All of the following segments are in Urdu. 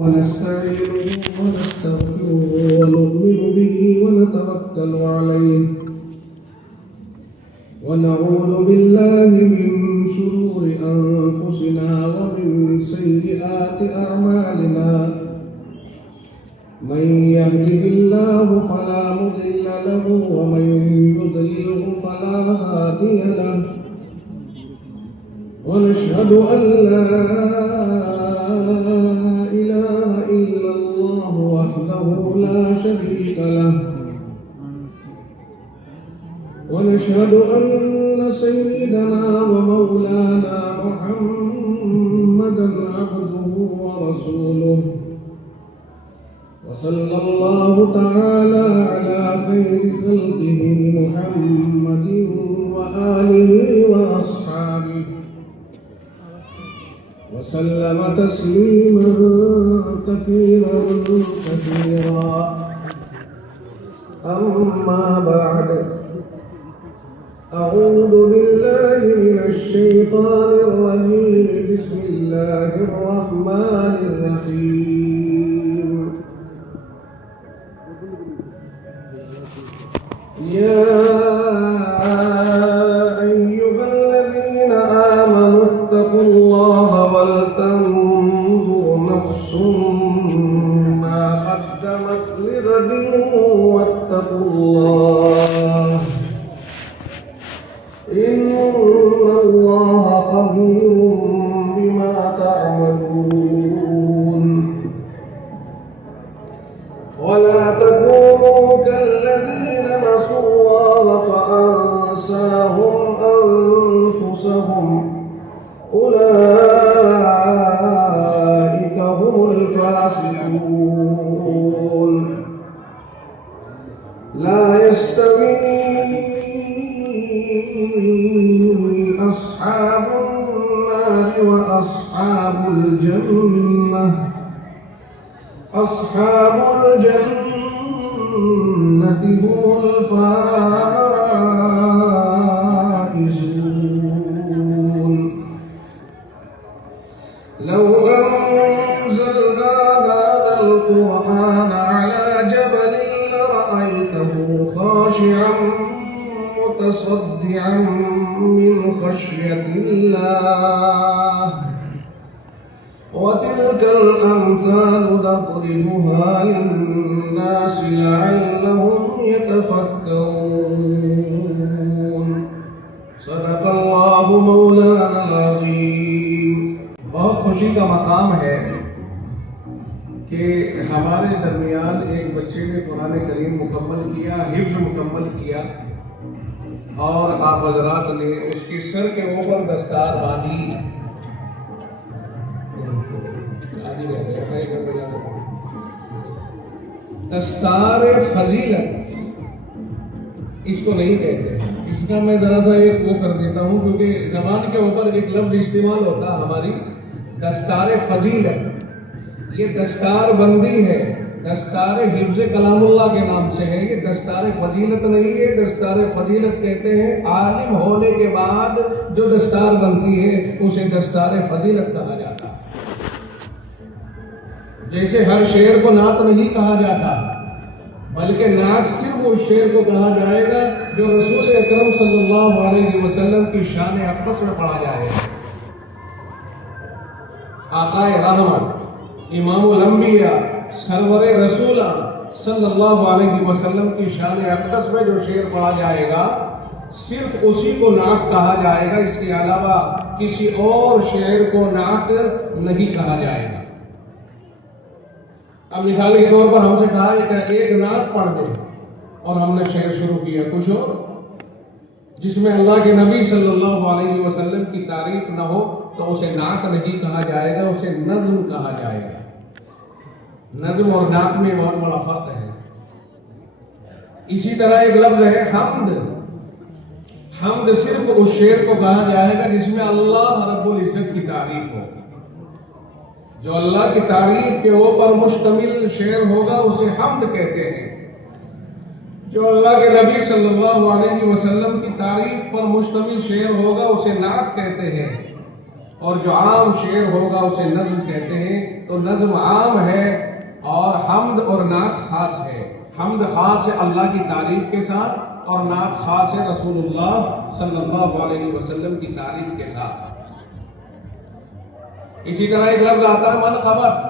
ونستعينه ونستغفره ونؤمن به ونتوكل عليه ونعوذ بالله من شرور أنفسنا ومن سيئات أعمالنا من يهده الله فلا مضل له ومن يضلله فلا هادي له ونشهد أن لا إله إلا الله وحده لا شريك له ونشهد أن سيدنا ومولانا محمدا عبده ورسوله وصلى الله تعالى على خير خلقه محمد وآله وأصحابه وسلم تسليما كثيرا أما بعد أعوذ بالله من الشيطان الرجيم بسم الله الرحمن الرحيم يا أيها الذين آمنوا اتقوا الله ولتنظر نفس ما قدمت لغد واتقوا الله إن الله خبير بما تعملون ولا تكونوا كالذين نسوا الله فأنساهم أنفسهم أولئك هم الفاسقون لا يستوي أصحاب النار وأصحاب الجنة أصحاب الجنة هم الفائزون لو أنزلنا هذا القرآن على جبل لرأيته خاشعا متصدعا من خشية الله وتلك الأمثال نضربها للناس لعلهم يتفكرون صدق الله مولانا العظيم. بہت خوشی کا مقام ہے کہ ہمارے درمیان ایک بچے نے قرآن کریم مکمل کیا، حفظ مکمل کیا، اور آپ حضرات نے اس کی سر کے اوپر دستار باندھی. دستار فضیلت اس کو نہیں کہتے. اس کا میں ذرا سا ایک وہ کر دیتا ہوں کیونکہ زبان کے اوپر ایک لفظ استعمال ہوتا ہے ہماری دستار فضیلت. یہ دستار بندی ہے، دستار حفظ کلام اللہ کے نام سے ہے. یہ دستار فضیلت نہیں ہے. دستار فضیلت کہتے ہیں عالم ہونے کے بعد جو دستار بنتی ہے اسے دستار فضیلت کہا جاتا ہے. جیسے ہر شعر کو نعت نہیں کہا جاتا بلکہ نعت صرف اس شعر کو کہا جائے گا جو رسول اکرم صلی اللہ علیہ وسلم کی شان اقدس میں پڑھا جائے گا. آقا رحمت امام الانبیاء سرور رسولہ صلی اللہ علیہ وسلم کی شان اقدس میں جو شعر پڑھا جائے گا صرف اسی کو نعت کہا جائے گا. اس کے علاوہ کسی اور شعر کو نعت نہیں کہا جائے گا. اب مثال کے طور پر ہم سے کہا کہ ایک نعت پڑھ دیں اور ہم نے شعر شروع کیا کچھ ہو جس میں اللہ کے نبی صلی اللہ علیہ وسلم کی تعریف نہ ہو تو اسے نعت نہیں کہا جائے گا، اسے نظم کہا جائے گا. نظم اور نعت میں بہت بڑا فرق ہے. اسی طرح ایک لفظ ہے حمد. حمد صرف اس شعر کو کہا جائے گا جس میں اللہ رب العزت کی تعریف ہو. جو اللہ کی تعریف کے اوپر مشتمل شعر ہوگا اسے حمد کہتے ہیں. جو اللہ کے نبی صلی اللہ علیہ وسلم کی تعریف پر مشتمل شعر ہوگا اسے نعت کہتے ہیں، اور جو عام شعر ہوگا اسے نظم کہتے ہیں. تو نظم عام ہے اور حمد اور نعت خاص ہے. حمد خاص ہے اللہ کی تعریف کے ساتھ اور نعت خاص ہے رسول اللہ صلی اللہ علیہ وسلم کی تعریف کے ساتھ. اسی طرح ایک لفظ آتا ہے منقبت.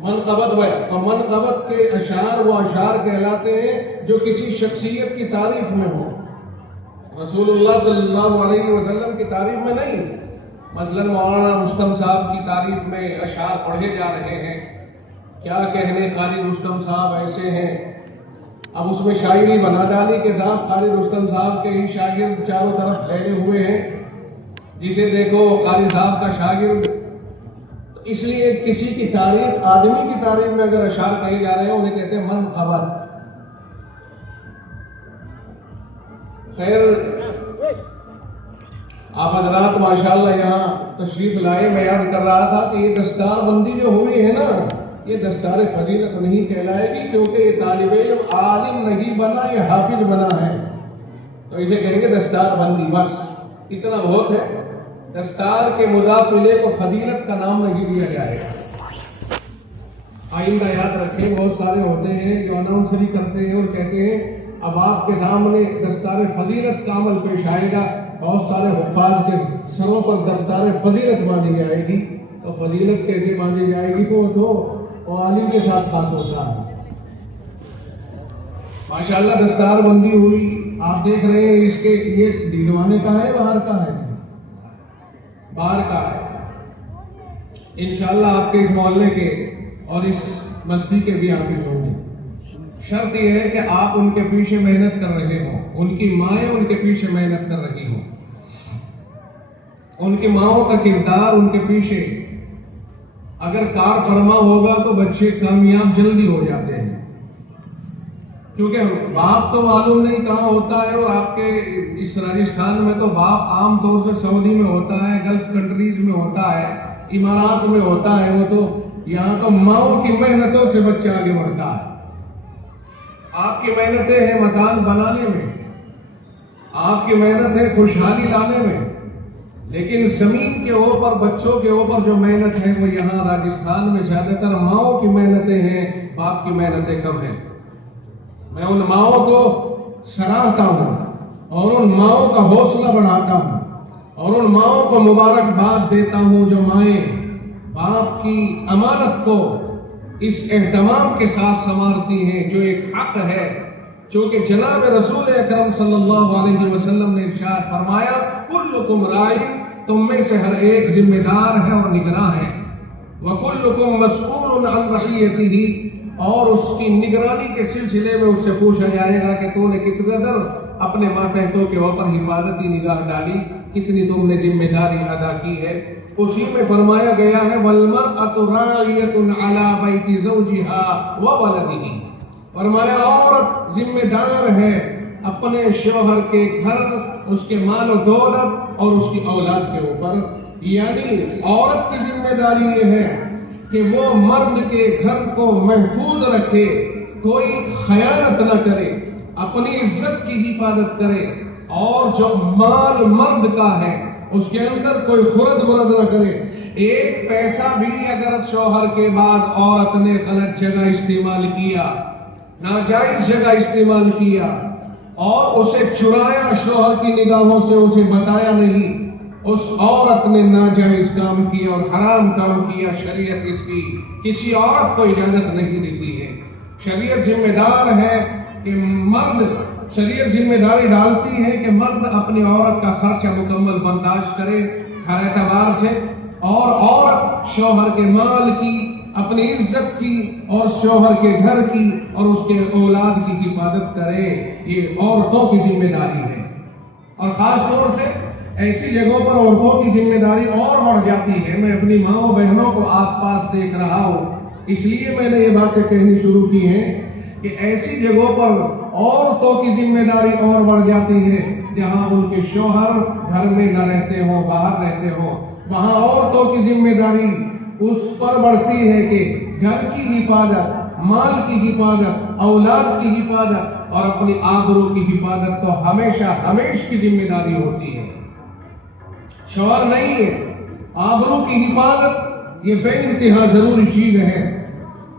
منقبت تو منقبت کے اشعار وہ اشعار کہلاتے ہیں جو کسی شخصیت کی تعریف میں ہو، رسول اللہ صلی اللہ علیہ وسلم کی تعریف میں نہیں. مثلا مولانا رستم صاحب کی تعریف میں اشعار پڑھے جا رہے ہیں، کیا کہنے قاری رستم صاحب ایسے ہیں. اب اس میں شاعری بنا ڈالی کے ساتھ قاری رستم صاحب کے ہی شاگرد چاروں طرف پھیلے ہوئے ہیں، جسے دیکھو قاری صاحب کا شاگرد. اس لیے کسی کی تعریف، آدمی کی تعریف میں اگر اشعار کہے جا رہے ہیں انہیں کہتے ہیں منقبت. خیر، آپ حضرات ماشاءاللہ یہاں تشریف لائے. میں یاد کر رہا تھا کہ یہ دستار بندی جو ہوئی ہے نا، یہ دستار فضیلت نہیں کہلائے گی، کیونکہ یہ طالب علم عالم نہیں بنا، یہ حافظ بنا ہے، تو اسے کہیں گے دستار بندی. بس اتنا بہت ہے. دستار کے مضاف الیہ کو فضیلت کا نام نہیں دیا جائے گا. آئندہ یاد رکھیں، بہت سارے ہوتے ہیں جو اناؤنسری کرتے ہیں اور کہتے ہیں اب آپ کے سامنے دستار فضیلت کا عمل پیش آئے گا. بہت سارے حفاظ کے سروں پر دستار فضیلت باندھی جائے گی. تو فضیلت کیسے باندھی جائے گی؟ تو عالم کے ساتھ خاص ہوتا ہے. ماشاءاللہ دستار بندی ہوئی. آپ دیکھ رہے ہیں اس کے یہ ڈھیلوانے کا ہے، باہر کا ہے؟ باہر کا ہے. انشاءاللہ آپ کے اس محلے کے اور اس بستی کے بھی حافظ ہوں گے. شرط یہ ہے کہ آپ ان کے پیچھے محنت کر رہے ہوں، ان کی مائیں ان کے پیچھے محنت کر رہی ہوں. ان کی ماؤں کا کردار ان کے پیچھے اگر کار فرما ہوگا تو بچے کامیاب جلدی ہو جاتے ہیں. کیونکہ باپ تو معلوم نہیں کہاں ہوتا ہے، اور آپ کے اس راجستھان میں تو باپ عام طور سے سعودی میں ہوتا ہے، گلف کنٹریز میں ہوتا ہے، امارات میں ہوتا ہے. وہ تو یہاں تو ماؤں کی محنتوں سے بچہ آگے بڑھتا ہے. آپ کی محنتیں ہیں مکان بنانے میں، آپ کی محنت ہے خوشحالی لانے میں، لیکن زمین کے اوپر بچوں کے اوپر جو محنت ہے وہ یہاں راجستھان میں زیادہ تر ماؤں کی محنتیں ہیں، باپ کی محنتیں کم ہیں. میں ان ماؤں کو سراہتا ہوں اور ان ماؤں کا حوصلہ بڑھاتا ہوں اور ان ماؤں کو مبارکباد دیتا ہوں جو مائیں باپ کی امانت کو اس اہتمام کے ساتھ سنوارتی ہیں جو ایک حق ہے. چونکہ جناب رسول اکرم صلی اللہ علیہ وسلم نے ارشاد فرمایا کلکم رائی، تم میں سے ہر ایک ذمہ دار ہے اور نگراں ہے. وکلکم مسئول عن رعیتہ، اور اس کی نگرانی کے سلسلے میں اس سے پوچھا جائے گا کہ تو نے کتنا در اپنے ماتحتوں کے اوپر حفاظتی نگاہ ڈالی، کتنی تم نے ذمہ داری ادا کی ہے. اسی میں فرمایا گیا ہے والمرأة راعیۃ علی بیت زوجها وولدہ، فرمایا عورت ذمہ دار ہے اپنے شوہر کے گھر، اس کے مال و دولت اور اس کی اولاد کے اوپر. یعنی عورت کی ذمہ داری یہ ہے کہ وہ مرد کے گھر کو محفوظ رکھے، کوئی خیانت نہ کرے، اپنی عزت کی حفاظت کرے، اور جو مال مرد کا ہے اس کے اندر کوئی خرد برد نہ کرے. ایک پیسہ بھی اگر شوہر کے بعد عورت نے غلط جگہ استعمال کیا، ناجائز جگہ استعمال کیا اور اسے چرایا، شوہر کی نگاہوں سے اسے بتایا نہیں، اس عورت نے ناجائز کام کیا اور حرام کام کیا. شریعت اس کی کسی عورت کو اجازت نہیں دیتی ہے. شریعت ذمہ دار ہے کہ مرد، شریعت ذمہ داری ڈالتی ہے کہ مرد اپنی عورت کا خرچہ مکمل برداشت کرے ہر اعتبار سے، اور عورت شوہر کے مال کی، اپنی عزت کی اور شوہر کے گھر کی اور اس کے اولاد کی حفاظت کرے. یہ عورتوں کی ذمہ داری ہے. اور خاص طور سے ایسی جگہوں پر عورتوں کی ذمہ داری اور بڑھ جاتی ہے. میں اپنی ماؤں بہنوں کو آس پاس دیکھ رہا ہوں، اس لیے میں نے یہ باتیں کہنی شروع کی ہیں کہ ایسی جگہوں پر عورتوں کی ذمہ داری اور بڑھ جاتی ہے جہاں ان کے شوہر گھر میں نہ رہتے ہوں، باہر رہتے ہوں. وہاں عورتوں کی ذمہ داری اس پر بڑھتی ہے کہ گھر کی حفاظت، مال کی حفاظت، اولاد کی حفاظت اور اپنی آبرو کی حفاظت تو ہمیشہ ہمیش کی ذمہ داری ہوتی ہے. شوہر نہیں ہے، آبرو کی حفاظت یہ بے انتہا ضروری چیز ہے.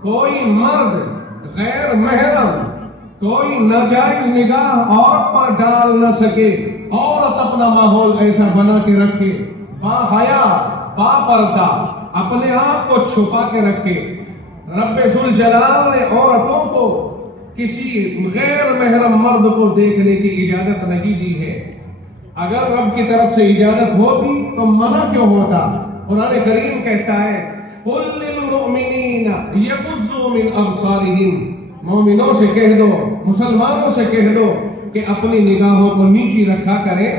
کوئی مرد غیر محرم کوئی ناجائز نگاہ عورت پر ڈال نہ سکے. عورت اپنا ماحول ایسا بنا کے رکھے، با حیا با پردہ، اپنے آپ کو چھپا کے رکھے. رب ذوالجلال نے عورتوں کو کسی غیر محرم مرد کو دیکھنے کی اجازت نہیں دی ہے. اگر رب کی طرف سے اجازت ہوتی تو منع کیوں ہوتا؟ قرآن کریم کہتا ہے قُلْ لِلْمُؤْمِنِينَ يَغُضُّوا مِنْ أَبْصَارِهِمْ. مومنوں سے کہہ دو، مسلمانوں سے کہہ دو کہ اپنی نگاہوں کو نیچی رکھا کریں.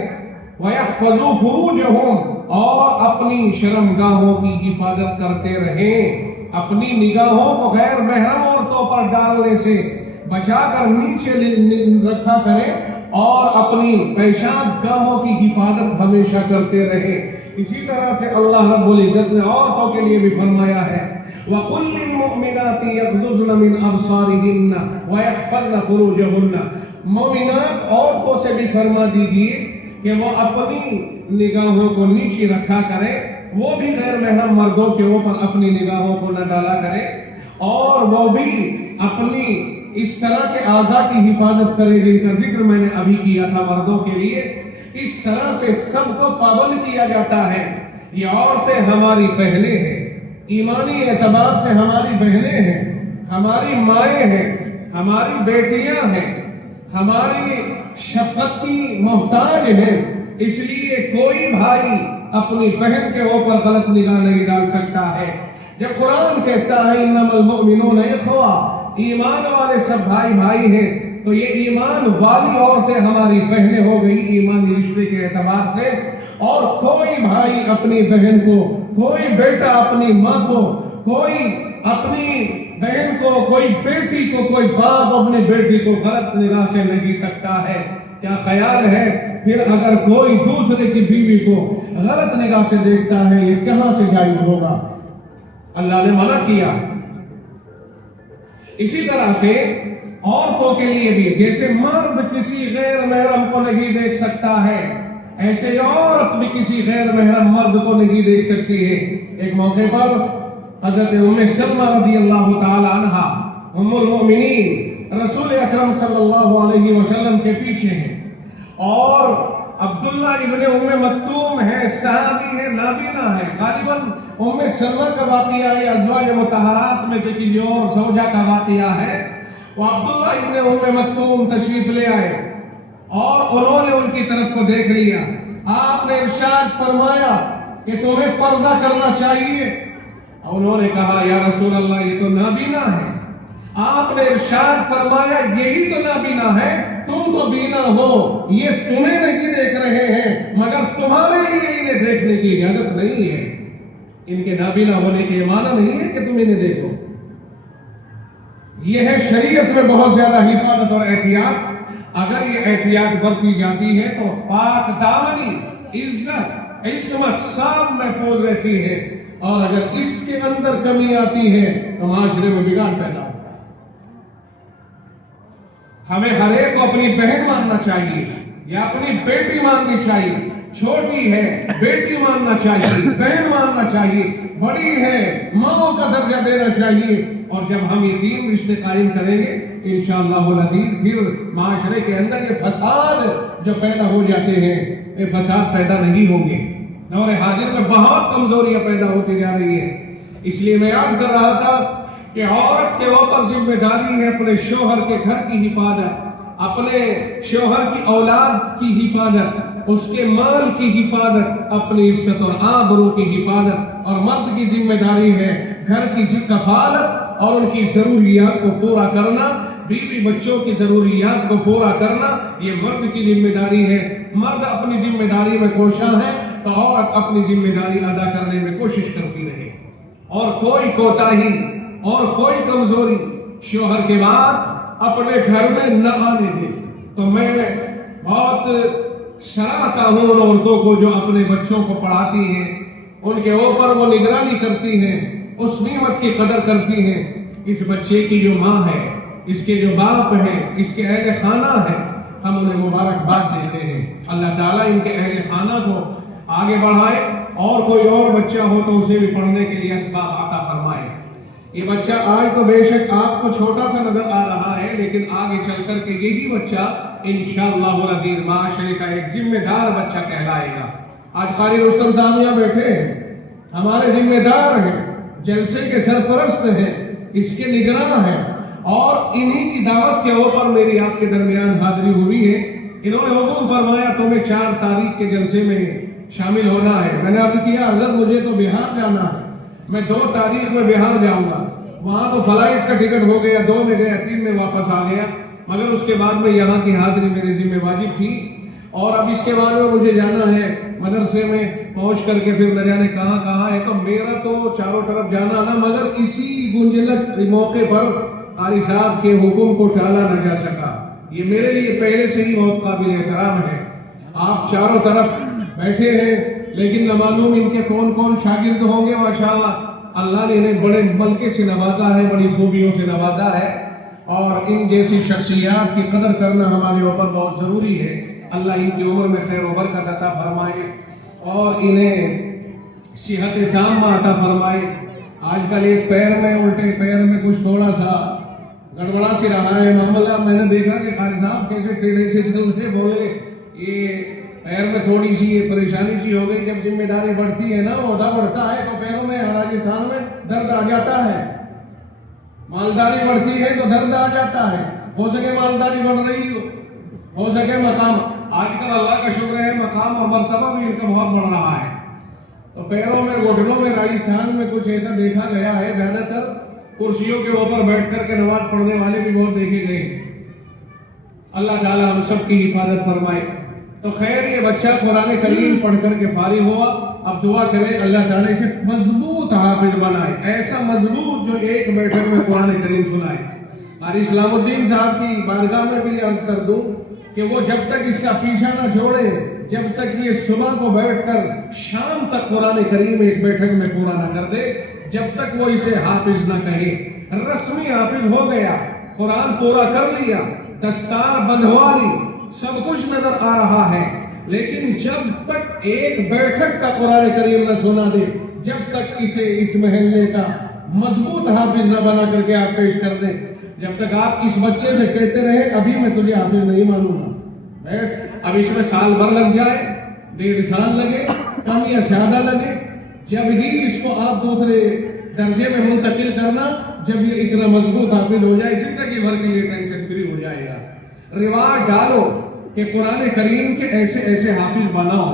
وَيَحْفَظُوا فُرُوجَهُمْ، اور اپنی شرمگاہوں کی حفاظت کرتے رہیں. اپنی نگاہوں کو غیر محرم عورتوں پر ڈالنے سے بچا کر نیچے رکھا کریں اور اپنی پیشاب گاہوں کی حفاظت ہمیشہ کرتے رہیں. اسی طرح سے اللہ رب العزت نے عورتوں کے لیے بھی فرمایا ہے وَقُلْ لِلْمُؤْمِنَاتِ يَغْضُضْنَ مِنْ أَبْصَارِهِنَّ وَيَحْفَظْنَ فُرُوجَهُنَّ. مومنات عورتوں سے بھی فرما دیجیے کہ وہ اپنی نگاہوں کو نیچی رکھا کرے، وہ بھی غیر محرم مردوں کے اوپر اپنی نگاہوں کو نہ ڈالا کرے، اور وہ بھی اپنی اس طرح کے اعضاء کی حفاظت کرے جن کا ذکر میں نے ابھی کیا تھا مردوں کے لیے. اس طرح سے سب کو پابند کیا جاتا ہے. یہ عورتیں ہماری بہنیں ہیں، ایمانی اعتبار سے ہماری بہنیں ہیں، ہماری مائیں ہیں، ہماری بیٹیاں ہیں، ہماری شفقت کی محتاج ہیں. اس لیے کوئی بھائی اپنی بہن کے اوپر غلط نگاہ نہیں ڈال سکتا ہے. جب قرآن کہتا ہے انما المؤمنون اخوہ، ایمان والے سب بھائی بھائی ہیں، تو یہ ایمان والی اور سے ہماری بہنیں ہو گئی ایمانی رشتے کے اعتبار سے. اور کوئی بھائی اپنی بہن کو، کوئی بیٹا اپنی ماں کو، کوئی اپنی بہن کو، کوئی بیٹی کو، کوئی باپ اپنی بیٹی کو غلط نگاہ سے نہیں تکتا ہے. کیا خیال ہے پھر اگر کوئی دوسرے کی بیوی کو غلط نگاہ سے دیکھتا ہے یہ کہاں سے جائز ہوگا؟ اللہ نے منع کیا. اسی طرح سے عورتوں کے لیے بھی جیسے مرد کسی غیر محرم کو نہیں دیکھ سکتا ہے، ایسے عورت بھی کسی غیر محرم مرد کو نہیں دیکھ سکتی ہے. ایک موقع پر حضرت ام سلمہ رضی اللہ تعالی عنہا ام المؤمنین رسول اکرم صلی اللہ علیہ وسلم کے پیچھے ہیں، اور عبداللہ ابن ام مکتوم ہے، صحابی ہے، نابینا ہے. غالباً ام سلمہ کا واقعہ ہے، ازواج مطہرات میں سے کسی اور زوجہ کا واقعہ ہے. وہ عبداللہ ابن ام مکتوم تشریف لے آئے اور انہوں نے ان کی طرف کو دیکھ لیا. آپ نے ارشاد فرمایا کہ تمہیں پردہ کرنا چاہیے. انہوں نے کہا یا رسول اللہ یہ تو نابینا ہے. آپ نے ارشاد فرمایا یہی تو نابینا ہے، تم تو بینا ہو، یہ تمہیں نہیں دیکھ رہے ہیں مگر تمہارے لیے انہیں دیکھنے کی اجازت نہیں ہے. ان کے نابینا ہونے کے معنی نہیں ہے کہ تم انہیں دیکھو. یہ ہے شریعت میں بہت زیادہ حفاظت اور احتیاط. اگر یہ احتیاط برتی جاتی ہے تو پاک دامنی، عزت، عصمت سب محفوظ رہتی ہے. اور اگر اس کے اندر کمی آتی ہے تو معاشرے میں بگاڑ پیدا ہوتا ہے. ہمیں ہر ایک کو اپنی بہن ماننا چاہیے یا اپنی بیٹی ماننی چاہیے. چھوٹی ہے بیٹی ماننا چاہیے، بہن ماننا چاہیے، بڑی ہے ماں کا درجہ دینا چاہیے. اور جب ہم یہ تین رشتے قائم کریں گے انشاءاللہ العزیز پھر معاشرے کے اندر یہ فساد جو پیدا ہو جاتے ہیں یہ فساد پیدا نہیں ہوں گے. دور حاضر میں بہت کمزوریاں پیدا ہوتی جا رہی ہیں. اس لیے میں عرض کر رہا تھا کہ عورت کے اوپر ذمہ داری ہے اپنے شوہر کے گھر کی حفاظت، اپنے شوہر کی اولاد کی حفاظت، اس کے مال کی حفاظت، اپنی عزت اور آبرو کی حفاظت. اور مرد کی ذمہ داری ہے گھر کی کفالت اور ان کی ضروریات کو پورا کرنا، بیوی بچوں کی ضروریات کو پورا کرنا. یہ مرد کی ذمہ داری ہے. مرد اپنی ذمہ داری میں کوشاں ہے تو عورت اپنی ذمہ داری ادا کرنے میں کوشش کرتی رہے، اور کوئی کوتاہی اور کوئی کمزوری شوہر کے بعد اپنے گھر میں نہ آنے دے. تو میں بہت سراہتا ہوں ان عورتوں کو جو اپنے بچوں کو پڑھاتی ہیں، ان کے اوپر وہ نگرانی کرتی ہیں، اس نعمت کی قدر کرتی ہیں. اس بچے کی جو ماں ہے، اس کے جو باپ ہے، اس کے اہل خانہ ہے، ہم انہیں مبارکباد دیتے ہیں. اللہ تعالیٰ ان کے اہل خانہ کو آگے بڑھائے اور کوئی اور بچہ ہو تو اسے بھی پڑھنے کے لیے اسباب عطا فرمائے۔ یہ بچہ آج تو بے شک آپ کو چھوٹا سا نظر آ رہا ہے، لیکن آگے چل کر کے یہی بچہ انشاءاللہ العزیز معاشرے کا ایک ذمہ دار بچہ کہلائے گا۔ آج قاری رستم صاحب یہاں بیٹھے ہیں، ہمارے ذمہ دار ہیں، جلسے کے سرپرست ہیں، اس کے نگراں ہیں، اور انہی کی دعوت کے اوپر میری آپ کے درمیان حاضری ہوئی ہے۔ انہوں نے حکم فرمایا تمہیں 4 تاریخ کے جلسے میں شامل ہونا ہے۔ میں نے عرض کیا حضرت مجھے تو بہار جانا ہے، میں 2 تاریخ میں بہار جاؤں گا، وہاں تو فلائٹ کا ٹکٹ ہو گیا، 2 میں گیا، 3 میں واپس آ گیا، مگر اس کے بعد میں یہاں کی حاضری میرے ذمہ واجب تھی، اور اب اس کے بعد میں مجھے جانا ہے مدرسے میں پہنچ کر کے پھر نہ جانے کہاں کہاں ہے، تو میرا تو چاروں طرف جانا نا، مگر اسی گنجلک موقع پر قاری صاحب کے حکم کو ٹالا نہ جا سکا۔ یہ میرے لیے پہلے سے ہی بہت قابل احترام ہے۔ آپ چاروں طرف بیٹھے ہیں، لیکن نہ معلوم ان کے کون کون شاگرد ہوں گے۔ ماشاءاللہ اللہ نے انہیں بڑے ملکے سے نوازا ہے، بڑی خوبیوں سے نوازا ہے، اور ان جیسی شخصیات کی قدر کرنا ہمارے اوپر بہت ضروری ہے۔ اللہ ان کی عمر میں خیر و برکت عطا فرمائے اور انہیں صحت تامہ عطا فرمائے۔ آج کل ایک پیر میں، الٹے پیر میں کچھ تھوڑا سا گڑبڑا سی رہا ہے معاملہ۔ میں نے دیکھا کہ قاری صاحب کیسے ٹیڑھے سے چل رہے، بولے یہ پیر میں تھوڑی سی یہ پریشانی سی ہو گئی۔ جب ذمہ داری بڑھتی ہے نا، عہدہ بڑھتا ہے، تو پیروں میں راجستھان میں درد آ جاتا ہے، مالداری بڑھتی ہے تو درد آ جاتا ہے۔ ہو سکے مالداری بڑھ رہی ہو سکے مقام، آج کل اللہ کا شکر ہے مقام اور مرتبہ بھی ان کا بہت بڑھ رہا ہے، تو پیروں میں، گھٹنوں میں راجستھان میں کچھ ایسا دیکھا گیا ہے۔ زیادہ تر کرسیوں کے اوپر بیٹھ کر کے نماز پڑھنے والے بھی بہت دیکھے گئے۔ اللہ تعالیٰ ہم سب کی حفاظت فرمائے۔ تو خیر، یہ بچہ قرآن کریم پڑھ کر کے فارغ ہوا، اب دعا کریں اللہ تعالیٰ اسے مضبوط حافظ بنائے، ایسا مضبوط جو ایک بیٹھک میں قرآن کریم سنائے۔ قاری اسلام الدین صاحب کی بارگاہ میں بھی عرض کر دوں کہ وہ جب تک اس کا پیچھا نہ چھوڑے، جب تک یہ صبح کو بیٹھ کر شام تک قرآن کریم ایک بیٹھک میں پورا نہ کر دے، جب تک وہ اسے حافظ نہ کہے۔ رسمی حافظ ہو گیا، قرآن پورا کر لیا، دستار بندھوا لی، سب کچھ نظر آ رہا ہے، لیکن جب تک ایک بیٹھک کا قرآن کریم نہ سنا دے، جب تک اسے اس محلے کا مضبوط حافظ نہ بنا کر کے آپ پیش کر دیں، جب تک آپ اس بچے سے کہتے رہے ابھی میں تجھے حافظ نہیں مانوں گا، بیٹھ، اب اس میں سال بھر لگ جائے، 1.5 سال لگے، کم یا زیادہ لگے، جب ہی اس کو آپ دوسرے درجے میں منتقل کرنا، جب یہ اتنا مضبوط حافظ ہو جائے، زندگی بھر کے لیے ٹینشن فری ہو جائے گا۔ رواج ڈالو کہ قرآن کریم کے ایسے ایسے حافظ بناؤ۔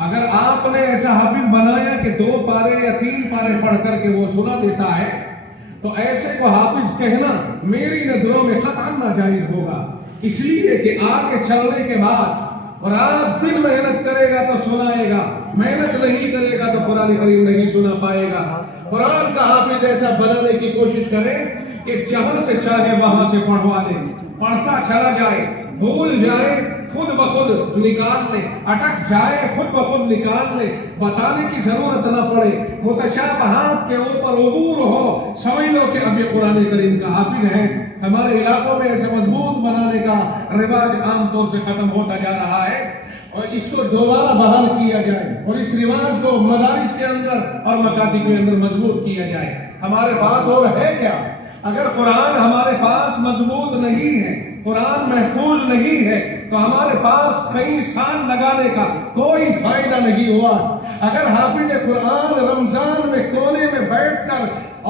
اگر آپ نے ایسا حافظ بنایا کہ 2 پارے یا 3 پارے پڑھ کر کے وہ سنا دیتا ہے، تو ایسے کو حافظ کہنا میری نظروں میں قطعاً ناجائز ہوگا، اس لیے کہ آگے چلنے کے بعد اور آپ دن محنت کرے گا تو سنائے گا، محنت نہیں کرے گا تو قرآن کریم نہیں سنا پائے گا۔ قرآن کا حافظ ایسا بنانے کی کوشش کرے کہ جہاں سے چاہے وہاں سے پڑھوا دے، پڑھتا چلا جائے، بھول جائے خود بخود نکال لے، اٹک جائے خود بخود نکال لے، بتانے کی ضرورت نہ پڑے، متشابہات کے اوپر عبور ہو، سمجھ لو کہ اب یہ قرآن کریم کا حافظ ہے۔ ہمارے علاقوں میں ایسے مضبوط بنانے کا رواج عام طور سے ختم ہوتا جا رہا ہے، اور اس کو دوبارہ بحال کیا جائے، اور اس رواج کو مدارس کے اندر اور مکاتب کے اندر مضبوط کیا جائے۔ ہمارے پاس اور ہے کیا؟ اگر قرآن ہمارے پاس مضبوط نہیں ہے، قرآن محفوظ نہیں ہے، تو ہمارے پاس کئی سال لگانے کا کوئی فائدہ نہیں ہوا۔ اگر حافظ قرآن رمضان میں کونے میں بیٹھ کر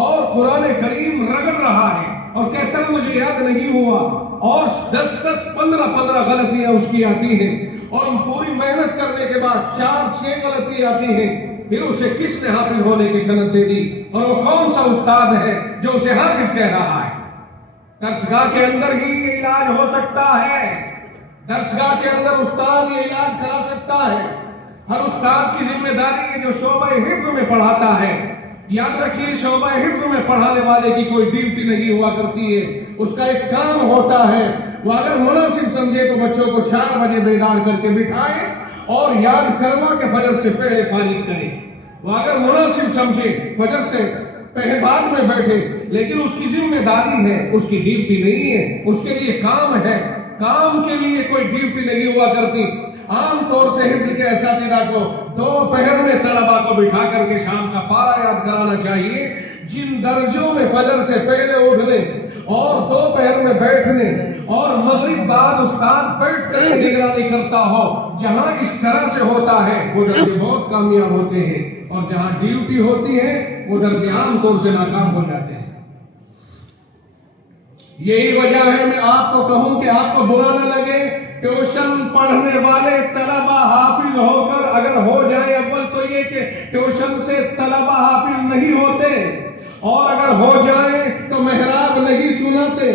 اور قرآن کریم رگڑ رہا ہے اور کہتا ہے مجھے یاد نہیں ہوا، اور 10 15 غلطیاں اس کی آتی ہیں، اور پوری محنت کرنے کے بعد 4-6 غلطی آتی ہیں، پھر اسے کس نے حافظ ہونے کی سند دے دی؟ اور وہ کون سا استاد ہے جو اسے حافظ کہہ رہا ہے؟ درسگاہ کے اندر ہی یہ علاج ہو سکتا ہے، درسگاہ کے اندر استاد یہ علاج کرا سکتا ہے۔ ہر استاد کی ذمہ داری ہے جو شعبہ حفظ میں پڑھاتا ہے، یاد رکھیے شعبہ حفظ میں پڑھانے والے کی کوئی ڈیوٹی نہیں ہوا کرتی ہے، اس کا ایک کام ہوتا ہے۔ وہ اگر مناسب سمجھے تو بچوں کو 4 بجے بیدار کر کے بٹھائے اور یاد کروا کے فجر سے پہلے فارغ کرے۔ وہ اگر مناسب سمجھے فجر سے پہلے بعد میں بیٹھے، لیکن اس کی ذمہ داری ہے، اس کی ڈیوٹی نہیں ہے، اس کے لیے کام ہے، کام کے لیے کوئی ڈیوٹی نہیں ہوا کرتی۔ عام طور سے حفظ کے اساتذہ کو دوپہر میں طلبا کو بٹھا کر کے شام کا پارا یاد کرانا چاہیے. جن درجوں میں فجر سے پہلے اٹھنے اور دوپہر میں بیٹھنے اور مغرب بعد استاد بیٹھ کر نگرانی کرتا ہو، جہاں اس طرح سے ہوتا ہے وہ درجے بہت کامیاب ہوتے ہیں، اور جہاں ڈیوٹی ہوتی ہے وہ درجے عام طور سے ناکام ہو جاتے ہیں. یہی وجہ ہے میں آپ کو کہوں کہ آپ کو برا نہ لگے، ٹیوشن پڑھنے والے طلبا حافظ ہو کر اگر ہو جائے، اول تو یہ کہ ٹیوشن سے طلبا حافظ نہیں ہوتے، اور اگر ہو جائے تو محراب نہیں سناتے،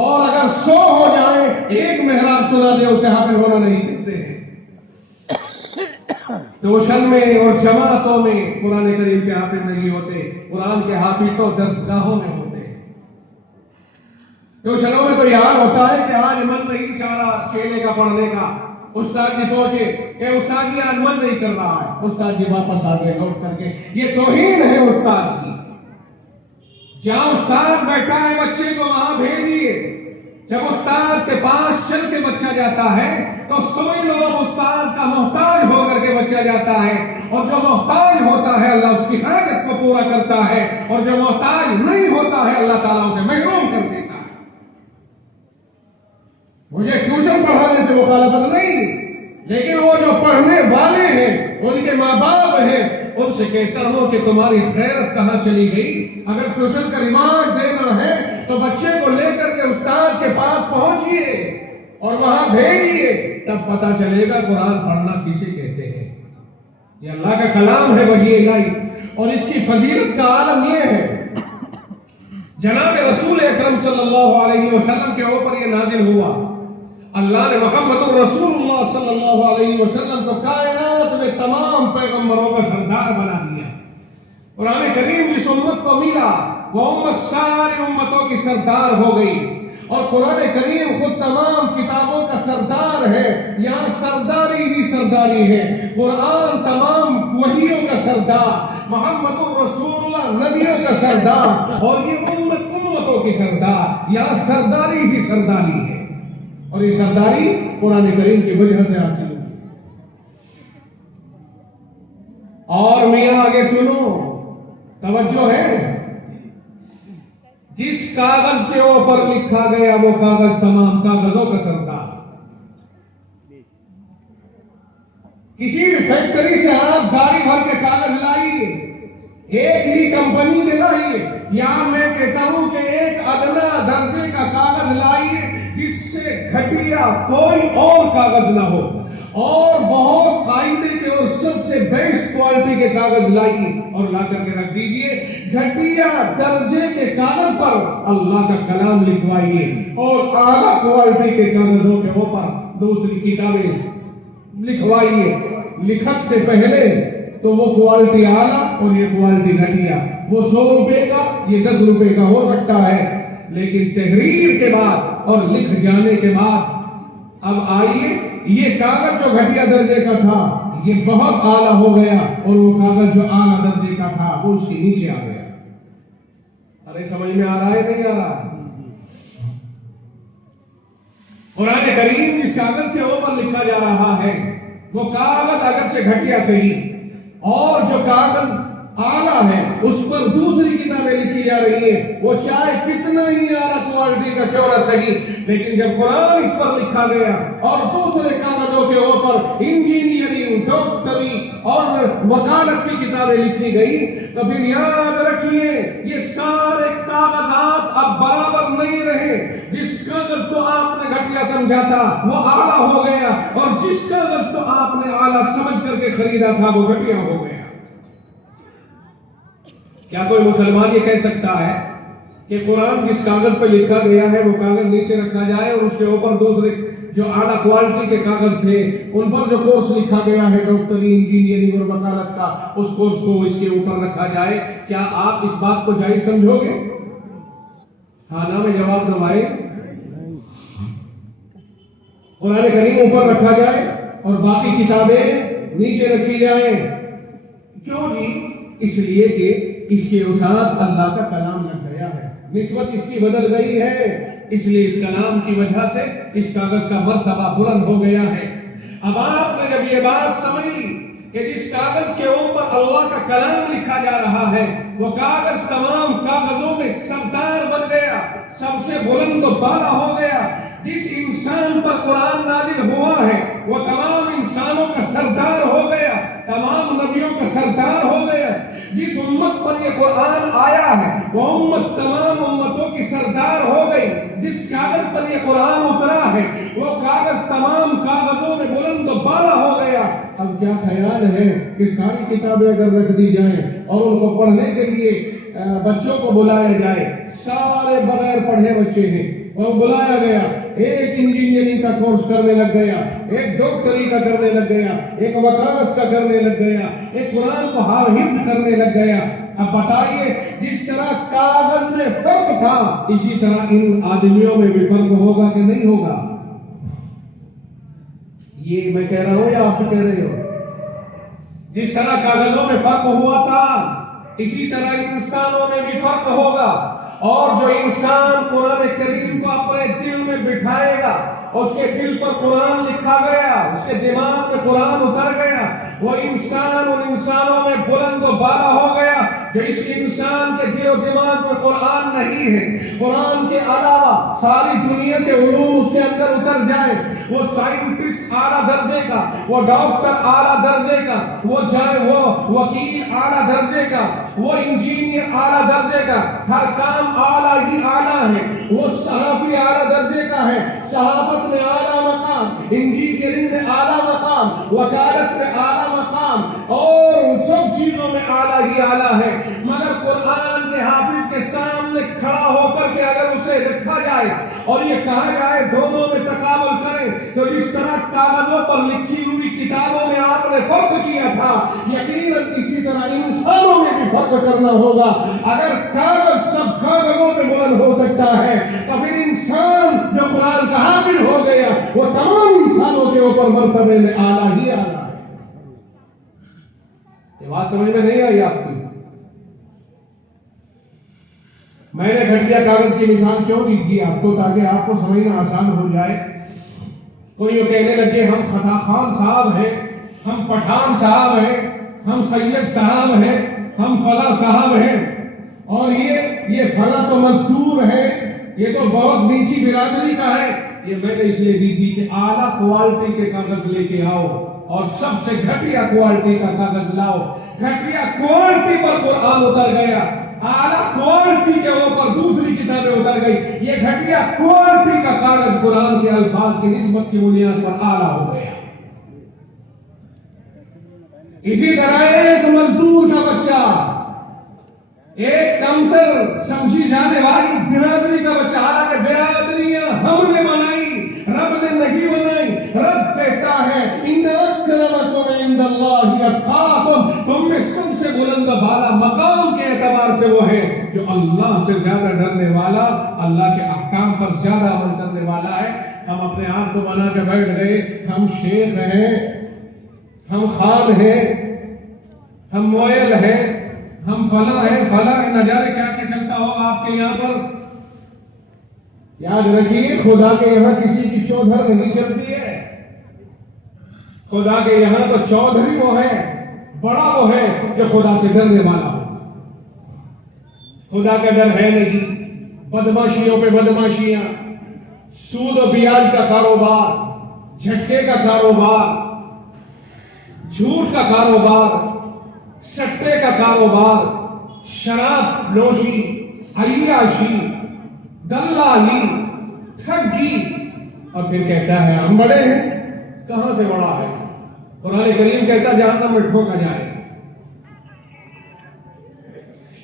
اور اگر 100 ہو جائے ایک محراب سنا دے اسے حافظ ہونا نہیں کہتے ہیں. ٹیوشن میں اور جماعتوں میں قرآن کریم کے حافظ نہیں ہوتے، قرآن کے حافظ تو درسگاہوں میں ہوتے. ٹیوشنوں میں تو یاد ہوتا ہے کہ آج من نہیں چاہ رہا چیلے کا پڑھنے کا، استاد جی پہنچے کہ استاد جی آج من نہیں کر رہا ہے، استاد جی واپس آ گئے لوٹ کر کے. یہ توہین ہے استاد کی. جہاں استاد بیٹھا ہے بچے کو وہاں بھیجیے. جب استاد کے پاس چل کے بچہ جاتا ہے تو سمجھ لو استاد کا محتاج ہو کر کے بچہ جاتا ہے، اور جو محتاج ہوتا ہے اللہ اس کی حاجت کو پورا کرتا ہے، اور جو محتاج نہیں ہوتا ہے اللہ تعالیٰ اسے محروم کر دیتا ہے. مجھے ٹیوشن پڑھانے سے مخالفت نہیں، لیکن وہ جو پڑھنے والے ہیں ان کے ماں باپ ہیں ان سے کہتا ہوں کہ تمہاری خیرت کہاں چلی گئی. اگر ٹیوشن کا رواج دینا ہے تو بچے کو لے کر کے استاد کے پاس پہنچیے اور وہاں بھیجیے، تب پتا چلے گا قرآن پڑھنا کسے کہتے ہیں. یہ اللہ کا کلام ہے وحی الہی، اور اس کی فضیلت کا عالم یہ ہے جناب رسول اکرم صلی اللہ علیہ وسلم کے اوپر یہ نازل ہوا. اللہ نے محمد رسول اللہ صلی اللہ علیہ وسلم کو کائنات میں تمام پیغمبروں کا سردار بنا دیا. قرآن کریم جس امت کو ملا وہ امت ساری امتوں کی سردار ہو گئی، اور قرآن کریم خود تمام کتابوں کا سردار ہے. یہاں سرداری ہی سرداری ہے. قرآن تمام وحیوں کا سردار، محمد رسول اللہ نبیوں کا سردار، اور یہ امت امتوں کی سردار. یہاں سرداری ہی سرداری ہے، اور یہ سرداری قرآن کریم کی وجہ سے حاصل ہوئی. اور میاں آگے سنو، توجہ ہے. جس کاغذ کے اوپر لکھا گیا وہ کاغذ تمام کاغذوں کا سردار. کسی بھی فیکٹری سے آپ گاڑی بھر کے کاغذ لائیے، ایک ہی کمپنی کے لائیے، یا میں کہتا ہوں کہ ایک ادنا درجے کا کاغذ لائیے جس سے گھٹیا کوئی اور کاغذ نہ ہو، اور بہت قاعدے کے اور سب سے بیسٹ کوالٹی کے کاغذ لائیے اور لا کر کے رکھ دیجئے. گھٹیا درجے کے کاغذ پر اللہ کا کلام لکھوائیے، اور اعلیٰ کوالٹی کے کاغذوں کے اوپر دوسری کتابیں لکھوائیے. لکھت سے پہلے تو وہ کوالٹی اعلیٰ اور یہ کوالٹی گھٹیا، وہ 100 روپے کا یہ 10 روپے کا ہو سکتا ہے، لیکن تحریر کے بعد اور لکھ جانے کے بعد اب آئیے یہ کاغذ جو گھٹیا درجے کا تھا یہ بہت اعلیٰ ہو گیا، اور وہ کاغذ جو اعلیٰ درجے کا تھا وہ اس کے نیچے آ گیا. ارے سمجھ میں آ رہا ہے نہیں آ رہا ہے؟ قرآن کریم جس کاغذ کے اوپر لکھا جا رہا ہے وہ کاغذ اگر سے گھٹیا صحیح، اور جو کاغذ اعلیٰ ہے اس پر دوسری کتابیں لکھی جا رہی ہیں، وہ چاہے کتنا ہی اعلیٰ کوالٹی کا کیوں نہ صحیح، لیکن جب قرآن اس پر لکھا گیا اور دوسرے کاغذوں کے اوپر انجینئرنگ، ڈاکٹری اور وکالت کی کتابیں لکھی گئی، تو پھر یاد رکھیے یہ سارے کاغذات اب برابر نہیں رہے. جس کاغذ کو آپ نے گھٹیا سمجھا تھا وہ اعلیٰ ہو گیا، اور جس کاغذ کو آپ نے اعلیٰ سمجھ کر کے خریدا تھا وہ گھٹیا ہو گیا. کیا کوئی مسلمان یہ کہہ سکتا ہے کہ قرآن جس کاغذ پہ لکھا گیا ہے وہ کاغذ نیچے رکھا جائے اور اس کے اوپر دوسرے جو اعلیٰ کوالٹی کے کاغذ تھے ان پر جو کورس لکھا گیا ہے ڈاکٹری، انجینئرنگ اور وکالت کا، اس کورس کو اس کے اوپر رکھا جائے؟ کیا آپ اس بات کو جائز سمجھو گے؟ ہاں نا میں جواب دو بھائی. قرآن کریم اوپر رکھا جائے اور باقی کتابیں نیچے رکھی جائیں. کیوں جی؟ اس لیے کہ اس کے ساتھ اللہ کا کلام لگ گیا ہے، نسبت اس کی بدل گئی ہے، اس لیے اس کلام کی وجہ سے اس کاغذ کا مرتبہ بلند ہو گیا ہے. اب آپ نے جب یہ بات سمجھی کہ جس کاغذ کے اوپر اللہ کا کلام لکھا جا رہا ہے وہ کاغذ تمام کاغذوں میں سردار بن گیا، سب سے بلند و بالا ہو گیا، جس انسان پر قرآن نازل ہوا ہے وہ تمام انسانوں کا سردار ہو گیا، تمام نبیوں کا سردار ہو گیا، جس امت پر یہ قرآن آیا ہے وہ امت تمام امتوں کی سردار ہو گئی، جس کاغذ پر یہ قرآن اترا ہے وہ کاغذ تمام کاغذوں میں بلند و بالا ہو گیا۔ اب کیا خیال ہے کہ ساری کتابیں اگر رکھ دی جائیں اور ان کو پڑھنے کے لیے بچوں کو بلایا جائے، سارے بغیر پڑھے بچے ہیں، اور بلایا گیا، ایک انجینئرنگ کا کورس کرنے لگ گیا، ایک ڈاکٹری کا کرنے لگ گیا، ایک وکالت کا کرنے لگ گیا، ایک قرآن کو حفظ کرنے لگ گیا۔ اب بتائیے جس طرح کاغذ میں فرق تھا اسی طرح ان آدمیوں میں بھی فرق ہوگا کہ نہیں ہوگا؟ یہ میں کہہ رہا ہوں یا آپ کہہ رہے ہو؟ جس طرح کاغذوں میں فرق ہوا تھا اسی طرح انسانوں میں بھی فرق ہوگا، اور جو انسان قرآن کریم کو اپنے دل میں بٹھائے گا، اس کے دل پر قرآن لکھا گیا، اس کے دماغ میں قرآن اتر گیا، وہ انسان ان انسانوں میں بلند و بالا ہو گیا۔ جو اس انسان کے دل و دماغ میں قرآن نہیں ہے، قرآن کے علاوہ ساری دنیا کے علوم اس کے اندر اتر جائے، وہ سائنٹسٹ اعلیٰ درجے کا، وہ ڈاکٹر اعلیٰ درجے کا، وہ وکیل اعلیٰ درجے کا، وہ انجینئر اعلیٰ درجے کا، ہر کام اعلیٰ ہی اعلیٰ ہے، وہ صحافی اعلیٰ درجے کا ہے، صحافت میں اعلیٰ مقام، انجینئرنگ میں اعلیٰ مقام، وکالت میں اعلیٰ مقام، اور سب چیزوں میں اعلیٰ ہی اعلیٰ ہے، مگر قرآن کے حافظ کے سامنے کھڑا ہو کر کے اگر اسے رکھا جائے اور یہ کہا جائے دونوں میں تقابل کریں، تو جس طرح کاغذوں پر لکھی ہوئی کتابوں میں آپ نے فرق کیا تھا، یقیناً اسی طرح انسانوں میں بھی فرق کرنا ہوگا۔ اگر کاغذ سب کاغذوں میں بلند ہو سکتا ہے تو پھر انسان جو قرآن کا حافظ ہو گیا وہ تمام انسانوں کے اوپر مرتبے میں اعلیٰ ہی اعلیٰ ہے۔ یہ بات سمجھ میں نہیں آئی آپ کی؟ میں نے گھٹیا کاغذ کی مثال کیوں دی تھی آپ کو؟ تاکہ آپ کو سمجھنا آسان ہو جائے۔ کوئی یہ کہنے لگے ہم خطا خان صاحب ہیں، ہم پٹھان صاحب ہیں، ہم سید صاحب ہیں، ہم فلاں صاحب ہیں، اور یہ فلاں تو مزدور ہے، یہ تو بہت نیچی برادری کا ہے۔ یہ میں نے اس لیے دی تھی کہ اعلیٰ کوالٹی کے کاغذ لے کے آؤ اور سب سے گھٹیا کوالٹی کا کاغذ لاؤ۔ گھٹیا کوالٹی پر قرآن اتر گیا، اعلیٰ کوالٹی کے اوپر دوسری کتابیں اتر گئی، یہ گھٹیا کوالٹی کا کاغذ قرآن کے الفاظ کی نسبت کی بنیاد پر اعلیٰ ہو گیا۔ اسی طرح ایک مزدور کا بچہ، ایک کمتر سمجھی جانے والی برادری کا بچہ، حالانکہ برادریاں ہم نے بنائی، رب نے نہیں بنائی۔ رب کہتا ہے ان اکرمکم عند اللہ اتقاکم، تم میں سب سے بلند بالا مقام کے اعتبار سے وہ ہے جو اللہ سے زیادہ ڈرنے والا، اللہ کے احکام پر زیادہ عمل کرنے والا ہے۔ ہم اپنے آپ کو بنا کے بیٹھ گئے، ہم شیخ ہیں، ہم خان ہیں، ہم موئل ہیں، ہم فلاں ہیں، فلاں ہیں، نہ جانے کیا کیا چلتا ہوگا آپ کے یہاں پر۔ یاد رکھیے خدا کے یہاں کسی کی چودھر نہیں چلتی ہے، خدا کے یہاں تو چودھری وہ ہے، بڑا وہ ہے جو خدا سے ڈرنے والا ہو۔ خدا کا ڈر ہے نہیں، بدماشیوں پہ بدماشیاں، سود و بیاج کا کاروبار، جھٹکے کا کاروبار، جھوٹ کا کاروبار، سٹے کا کاروبار، شراب نوشی، عیاشی، دلالی، ٹھگی، اور پھر کہتا ہے ہم بڑے ہیں۔ کہاں سے بڑا ہے؟ قرآن کریم کہتا ہے جہنم میں ٹھوکا جائے۔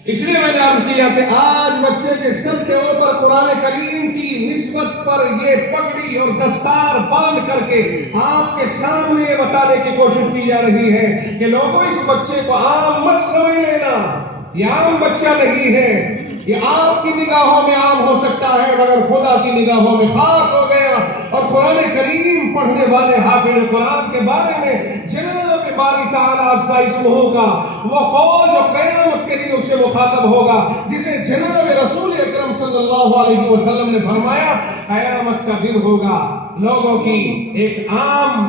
اس لیے میں نے عرض کیا کہ آج بچے کے سر کے اوپر قرآن کریم کی نسبت پر یہ پگڑی اور دستار باندھ کر کے آپ کے سامنے یہ بتانے کی کوشش کی جا رہی ہے کہ لوگوں اس بچے کو عام مت سمجھ لینا، یہ عام بچہ نہیں ہے، یہ آپ کی نگاہوں میں عام ہو سکتا ہے مگر خدا کی نگاہوں میں خاص ہو گیا۔ اور قرآن کریم پڑھنے والے حافظ قرآن کے بارے میں جناب باری تعالیٰ عزا اسمہ کا وہ فوج جو قیامت کے دن اس سے مخاطب ہوگا، جسے جناب رسول اکرم صلی اللہ علیہ وسلم نے فرمایا قیامت کا دن ہوگا، لوگوں کی ایک عام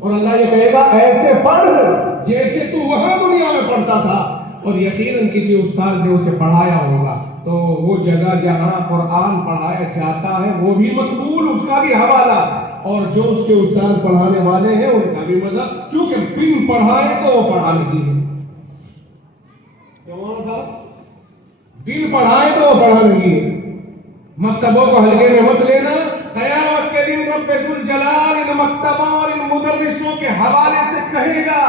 اور اللہ یہ کہے گا ایسے پڑھ جیسے تو وہاں دنیا میں پڑھتا تھا، اور یقیناً کسی استاد نے اسے پڑھایا ہوگا، تو وہ جگہ جہاں قرآن پڑھایا جاتا ہے وہ بھی مقبول، اس کا بھی حوالہ، اور جو اس کے استاد پڑھانے والے ہیں ان کا بھی مذہب، کیونکہ بن پڑھائے تو وہ پڑھا نہیں ہے، بن پڑھائے تو وہ پڑھا نہیں ہے۔ مکتبوں کو ہلکے میں مت لینا، قیامت کے دن رب ذوالجلال ان مکتبوں اور ان مدرسوں کے حوالے سے کہے گا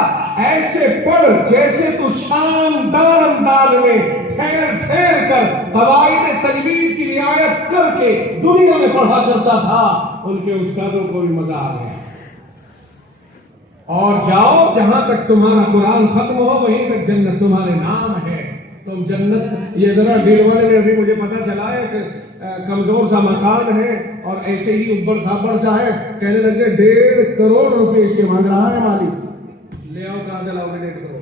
ایسے پڑھ جیسے تو شاندار انداز میں ٹھہر ٹھہر کر قواعد تجوید کی رعایت کر کے دنیا میں پڑھا کرتا تھا۔ ان کے استادوں کو بھی مزہ آ گیا، اور جاؤ جہاں تک تمہارا قرآن ختم ہو وہیں تک جنت تمہارے نام ہے۔ تم جنت، یہ ذرا ڈیل والے میں ابھی مجھے پتا چلا ہے کہ کمزور سا مکان ہے اور ایسے ہی اوپر کھاپڑ سا ہے، کہنے لگے 1.5 کروڑ روپے اس کے مانگ رہا ہے مالک، لے آؤ کہاں سے لاؤ گے 1.5 کروڑ؟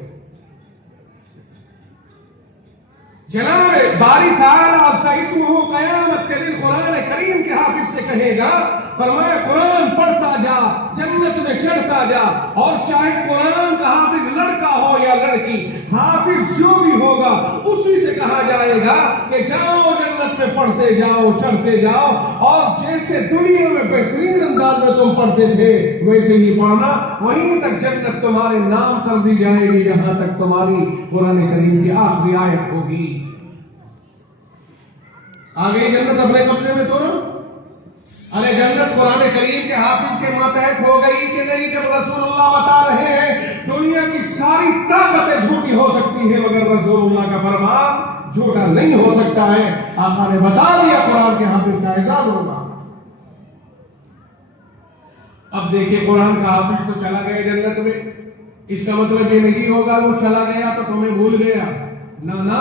جناب باری تعالیٰ سائسمہ قیامت کے دن قرآن کریم کے حافظ سے کہے گا، فرمایا قرآن پڑھتا جا، جنت میں چڑھتا جا، اور چاہے قرآن کا حافظ لڑکا ہو یا لڑکی، حافظ جو بھی ہوگا اسی سے کہا جائے گا کہ جاؤ جنت میں پڑھتے جاؤ، چڑھتے جاؤ، اور جیسے دنیا میں بہترین انداز میں تم پڑھتے تھے ویسے ہی پڑھنا، وہیں تک جنت تمہارے نام کر دی جائے گی جہاں تک تمہاری قرآن کریم کی آخری آیت ہوگی۔ آگے جنت اپنے قبضے میں تو نا، ارے جنت قرآن کریم کے حافظ کے ماتحت ہو گئی کہ نہیں؟ جب رسول اللہ بتا رہے ہیں دنیا کی ساری طاقتیں جھوٹی ہو سکتی ہیں مگر رسول اللہ کا فرمان جھوٹا نہیں ہو سکتا ہے، آپ نے بتا دیا قرآن کے حافظ کا اعزاز ہوگا۔ اب دیکھیں قرآن کا حافظ تو چلا گیا جنت میں، اس کا مطلب یہ نہیں ہوگا وہ چلا گیا تو تمہیں بھول گیا، نہ،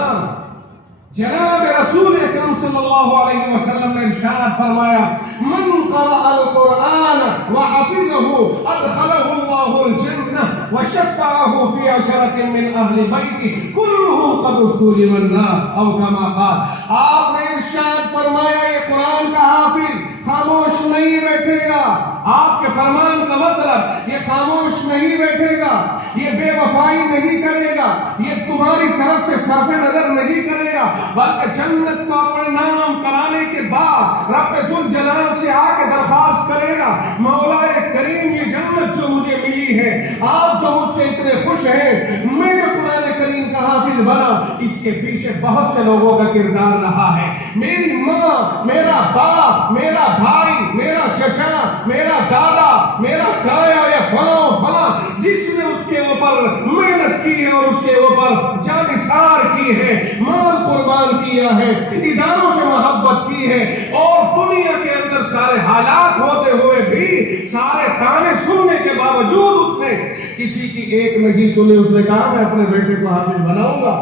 جناب رسول اکرم صلی اللہ علیہ وسلم نے ارشاد فرمایا من قرأ القرآن وحفظه ادخله الله الجنة وشفعه في 10 من اہل بیته كلهم قد سلم النار او كما قال۔ آپ نے ارشاد فرمایا یہ قرآن کا حافظ خاموش نہیں بیٹھے گا، آپ کے فرمان کا مطلب یہ خاموش نہیں بیٹھے گا، یہ بے وفائی نہیں کرے گا، یہ تمہاری طرف سے صرف نظر نہیں کرے گا، بلکہ جنت کو اپنے نام کرانے کے بعد رب ذوالجلال سے آ کے درخواست کرے گا مولا کریم یہ جنت جو مجھے ملی ہے، آپ جو مجھ سے اتنے خوش ہیں، میرے قرآن کریم کا حافظ بنا، اس کے پیچھے بہت سے لوگوں کا کردار رہا ہے، میری ماں، میرا باپ، میرا بھائی، میرا چچا، میرا دادا، میرا تایا یا فلاں جس نے اس کے اوپر محنت کی ہے اور اس کے اوپر جان نثار کی ہے، مال قربان کیا ہے، اداروں سے محبت کی ہے، اور دنیا کے اندر سارے حالات ہوتے ہوئے بھی سارے تانے سننے کے باوجود اس نے کسی کی ایک نہیں سنی، اس نے کہا میں اپنے بیٹے کو حافظ بناؤں گا۔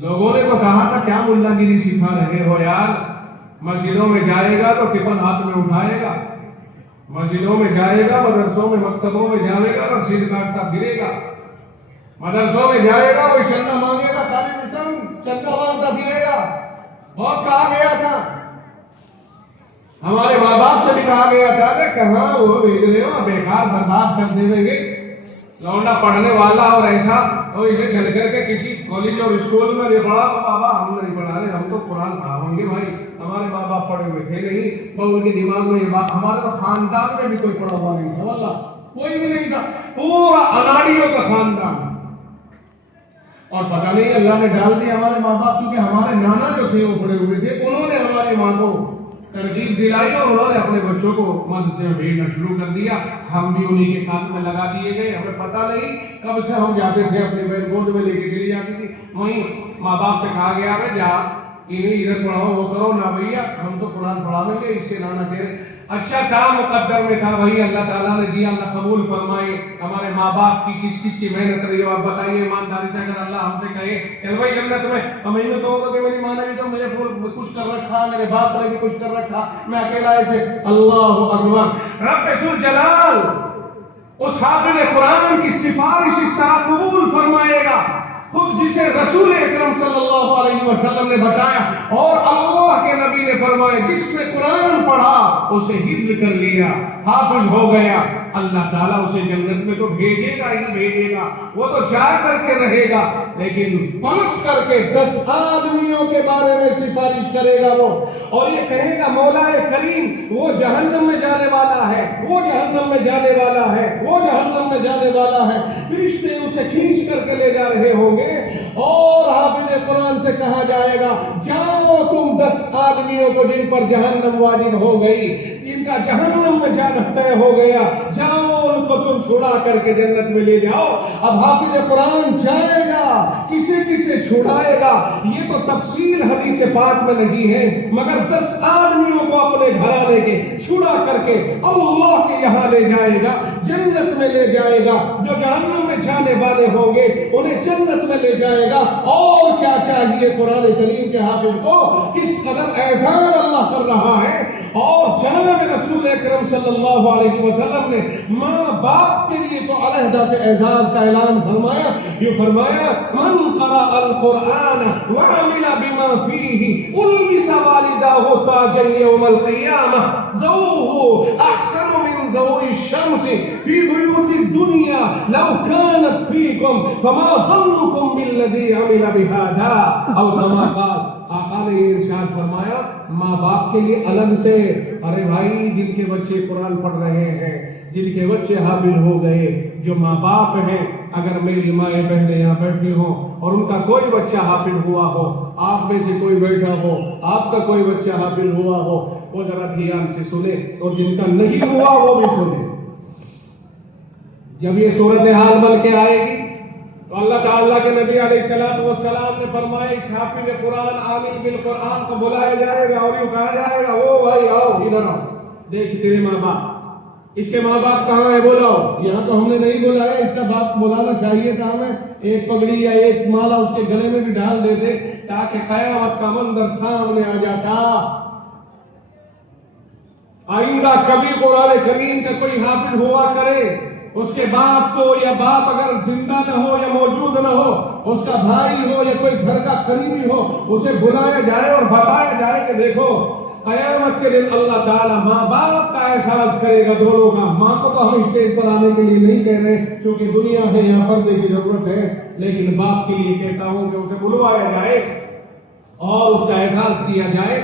لوگوں نے تو کہا تھا کیا ملا گیری سکھا رہے ہو یار، مسجدوں میں جائے گا تو ٹفن ہاتھ میں اٹھائے گا، مسجدوں میں جائے گا، مدرسوں میں مکتبوں میں جائے گا، رسید کاٹتا پھرے گا، مدرسوں میں جائے گا وہ چندہ مانگے گا، خالی چندہ مانگتا پھرے گا۔ بہت کہا گیا تھا، ہمارے ماں باپ سے بھی کہا گیا تھا کہ کہاں وہ بھیج رہے ہو، بیکار برباد کر دے گے، لونڈا پڑھنے والا اور ایسا، اور اسے چل کر کے کسی کالج اور اسکول میں بھی پڑھا تو بابا ہم نہیں پڑھا رہے، ہم تو قرآن پڑھاؤں گے بھائی، ہمارے ماں باپ پڑھے ہوئے تھے نہیں، پر ان کے دماغ میں یہ بات، ہمارے تو خاندان میں بھی کوئی پڑھا ہوا نہیں تھا، واللہ کوئی بھی نہیں تھا، پورا اناڑیوں کا خاندان، اور پتہ نہیں اللہ نے ڈال دیا ہمارے ماں باپ، چونکہ ہمارے نانا جو تھے وہ پڑے ہوئے تھے، انہوں نے ہماری ماں کو ترغیب دلائی اور انہوں نے اپنے بچوں کو مدرسے میں بھیجنا شروع کر دیا، ہم بھی انہی کے ساتھ میں لگا دیے گئے، ہمیں پتہ نہیں کب سے ہم جاتے تھے، اپنے بہن گود میں لے کے چلی جاتی تھی، وہیں ماں باپ سے کہا گیا ہے جا انہیں ادھر پڑھاؤ وہ کرو، نہ بھیا ہم تو قرآن پڑھاویں گے، اس سے نانا کہہ رہے اچھا صاحب مقدر میں تھا، وہی اللہ تعالیٰ نے دیا، اللہ قبول فرمائے۔ ہمارے ماں باپ کی کس کس کی محنت رہی ہو، آپ بتائیے ایمانداری سے، اگر اللہ ہم سے کہے چل بھائی جنت میں، ہمیں تو ہوگا کہ میری ماں نے بھی تو میرے کچھ کر رکھا، میرے باپ نے بھی کچھ کر رکھا، میں اکیلا ایسے، اللہ اکبر۔ رب ذوالجلال اس حافظ قرآن کی سفارش اس طرح قبول فرمائے گا، خود جسے رسول اکرم صلی اللہ علیہ وسلم نے بتایا اور اللہ کے نبی نے فرمایا جس نے قرآن پڑھا اسے حفظ کر لیا، حافظ ہو گیا، اللہ تعالیٰ اسے جنت میں تو بھیجے گا ہی بھیجے گا، وہ تو جا کر کے رہے گا، لیکن پلٹ کر کے 10 آدمیوں کے بارے میں سفارش کرے گا وہ، اور یہ کہے گا مولا کریم وہ جہنم میں جانے والا ہے، وہ جہنم میں جانے والا ہے، وہ جہنم میں جانے والا ہے۔ فرشتے اسے کھینچ کر کے لے جا رہے ہوں گے، اور حافظ قرآن سے کہا جائے گا جاؤ تم 10 آدمیوں کو جن پر جہنم واجب ہو گئی، جن کا جہنم میں جانا طے ہو گیا، جاؤ ان کو تم چھڑا کر کے جنت میں لے جاؤ۔ اب حافظ قرآن جائے گا، کسے کسے چھڑائے گا یہ تو تفصیل حدیث پاک میں نہیں ہے، مگر 10 آدمیوں کو اپنے گھرانے کے چھڑا کر کے اللہ کے یہاں لے جائے گا، جنت میں لے جائے گا۔ جو جہنم میں جانے والے ہوں گے انہیں جنت میں لے جائے گا۔ اور کیا چاہیے قرآن کریم کے حافظ کو، کس قدر احسان اللہ کر رہا ہے۔ اور جناب رسول اکرم صلی اللہ علیہ وسلم نے ماں باپ کے لیے تو علیحدہ سے اعزاز کا اعلان فرمایا، یہ فرمایا من قرأ القرآن وعمل بما فيه ألبس والداه تاجا يوم القيامة ضوءه أحسن من ضوء الشمس في بيوت الدنيا لو كانت فيكم فما ظنكم بالذي عمل بهذا أو كما قال۔ آقا نے ارشاد فرمایا ماں باپ کے لیے الگ سے، ارے بھائی جن کے بچے قرآن پڑھ رہے ہیں، جن کے بچے حافظ ہو گئے، جو ماں باپ ہیں، اگر میری مائیں بہنیں یہاں بیٹھی ہوں اور ان کا کوئی بچہ حافظ ہوا ہو، آپ میں سے کوئی بیٹھا ہو آپ کا کوئی بچہ حافظ ہوا ہو، وہ ذرا دھیان سے سنے، اور جن کا نہیں ہوا وہ بھی سنے۔ جب یہ صورتحال بن کے آئے گی تو اللہ تعالیٰ کے نبی علیہ السلام نے فرمایا اس حافظ قرآن عالم بالقرآن کو بلایا جائے گا اور یوں کہا جائے گا او بھائی آؤ ادھر آؤ، دیکھ تیرے ماں باپ، اس کے ماں باپ کہاں ہے بولاؤ۔ یہاں تو ہم نے نہیں بلایا، اس کا باپ بلانا چاہیے تھا ہمیں، ایک پگڑی یا ایک مالا اس کے گلے میں بھی ڈال دیتے تاکہ قیامت کا منظر سامنے آ جاتا۔ آئندہ کبھی قرآن کریم کا کوئی حافظ ہوا کرے، اس کے باپ کو یا باپ اگر زندہ نہ ہو یا موجود نہ ہو، اس کا بھائی ہو یا کوئی گھر کا قریبی ہو، اسے بلایا جائے اور بتایا جائے کہ دیکھو قیامت کے دن اللہ تعالیٰ ماں باپ کا احساس کرے گا دونوں کا۔ ماں کو تو ہم اسٹیج پر آنے کے لیے نہیں کہہ رہے کیونکہ دنیا ہے یہاں پردے کی ضرورت ہے، لیکن باپ کے لیے کہتا ہوں کہ اسے بلوایا جائے اور اس کا احساس کیا جائے۔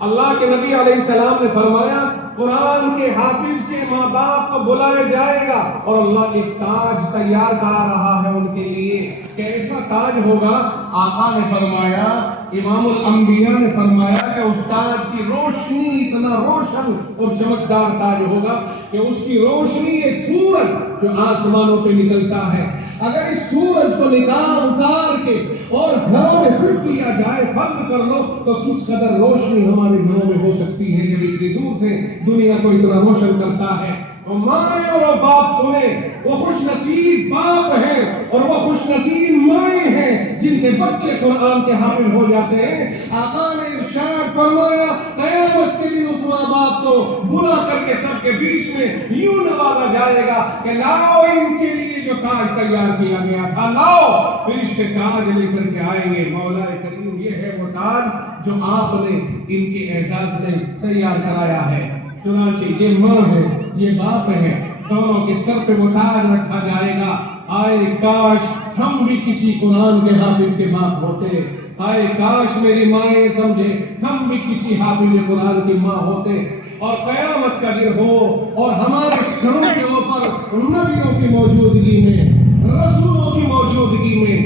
اللہ کے نبی علیہ السلام نے فرمایا قرآن کے حافظ کے ماں باپ کو بلایا جائے گا اور اللہ ایک تاج تیار کرا رہا ہے ان کے لیے۔ کیسا تاج ہوگا؟ آقا نے فرمایا، امام الانبیاء نے فرمایا کہ اس تاج کی روشنی اتنا روشن اور چمکدار تاج ہوگا کہ اس کی روشنی یہ سورج جو آسمانوں پہ نکلتا ہے، اگر اس سورج کو اتار کے اور گھروں میں فٹ کیا جائے، فرض کر لو تو کس قدر روشنی ہمارے گھروں میں ہو سکتی ہے جب اتنی دور سے دنیا کو اتنا روشن کرتا ہے۔ تو مائیں اور وہ باپ سنیں، وہ خوش نصیب باپ ہیں اور وہ خوش نصیب مائیں ہیں جن کے بچے قرآن کے حامل ہو جاتے ہیں۔ آقا نے ارشاد فرمایا قیامت کے دن اس ماں باپ کو بلا کر کے سب کے بیچ میں یوں نوازا جائے گا کہ لاؤ ان کے لیے جو تاج تیار کیا گیا تھا، لاؤ۔ پھر اس کے تاج لے کر کے آئیں گے مولا کریم، یہ ہے وہ تاج جو آپ نے ان کے اعزاز میں تیار کرایا ہے۔ چنانچہ یہ ماں ہے، یہ باپ ہے، دونوں کے سر پہ وہ تاج رکھا جائے گا۔ آئے کاش ہم بھی کسی قرآن کے حافظ کے باپ ہوتے، آئے کاش میری مائیں سمجھے ہم بھی کسی حافظ قرآن کی ماں ہوتے، اور قیامت کا دن ہو اور ہمارے سروں کے اوپر نبیوں کی موجودگی میں، رسولوں کی موجودگی میں،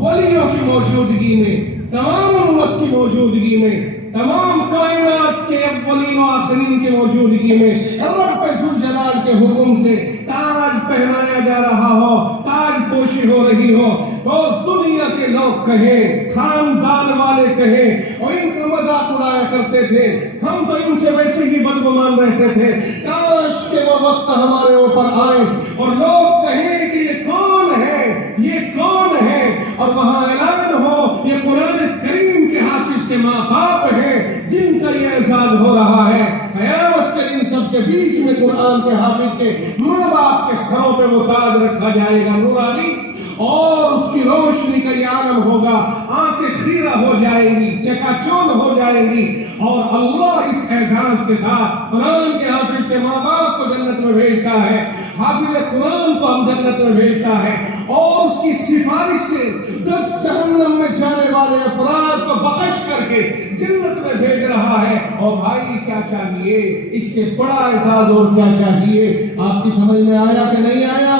ولیوں کی موجودگی میں، تمام امت کی موجودگی میں، تمام کائنات کے اولین و آخرین کی موجودگی میں رب ذوالجلال کے حکم سے تاج پہنایا جا رہا ہو، تاج پوشی ہو رہی ہو، اور دنیا کے لوگ کہیں، خاندان والے کہیں، اور ان کا مذاق اڑایا کرتے تھے، ہم تو ان سے ویسے ہی بدگمان رہتے تھے، کاش کہ وہ وقت ہمارے اوپر آئے اور لوگ کہیں کہ یہ کون ہے، یہ کون ہے، اور وہاں اعلان ہو یہ قرآن کریم کے حافظ کے ماں باپ ہیں جن کا یہ اعزاز ہو رہا ہے۔ قیامت کے دن سب کے بیچ میں قرآن کے حافظ کے ماں باپ کے سروں پہ وہ تاج رکھا جائے گا نورانی، اور اس کی روشنی کا یہ عالم ہوگا، آنکھیں خیرہ ہو جائیں گی، چکا چوند ہو جائیں گی، اور اللہ اس اعزاز کے ساتھ قرآن کے حافظ کے ماں باپ کو جنت میں بھیجتا ہے، حافظ قرآن کو ہم جنت میں بھیجتا ہے، اور اس کی سفارش سے 10 جہنم میں جانے والے افراد کو بخش کر کے جنت میں بھیج رہا ہے۔ اور بھائی کیا چاہیے اس سے بڑا اعزاز اور کیا چاہیے؟ آپ کی سمجھ میں آیا کہ نہیں آیا؟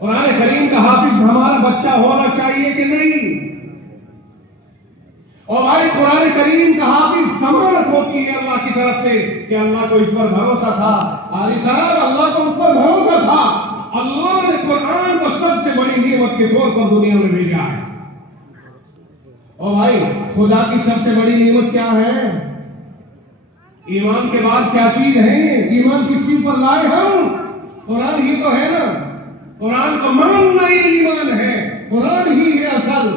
قرآن کریم کا حافظ ہمارا بچہ ہونا چاہیے کہ نہیں؟ اور بھائی قرآن کریم کا حافظ ضمانت ہوتی ہے اللہ کی طرف سے کہ اللہ کو اس پر بھروسہ تھا، قاری صاحب اللہ کو اس پر بھروسہ تھا، اللہ نے قرآن کو سب سے بڑی نعمت کے طور پر دنیا میں بھیجا ہے۔ اور بھائی خدا کی سب سے بڑی نعمت کیا ہے؟ ایمان کے بعد کیا چیز ہے؟ ایمان کس چیز پر لائے ہم؟ قرآن ہی تو ہے نا، قرآن کو ماننا ہی ایمان ہے، قرآن ہی ہے اصل،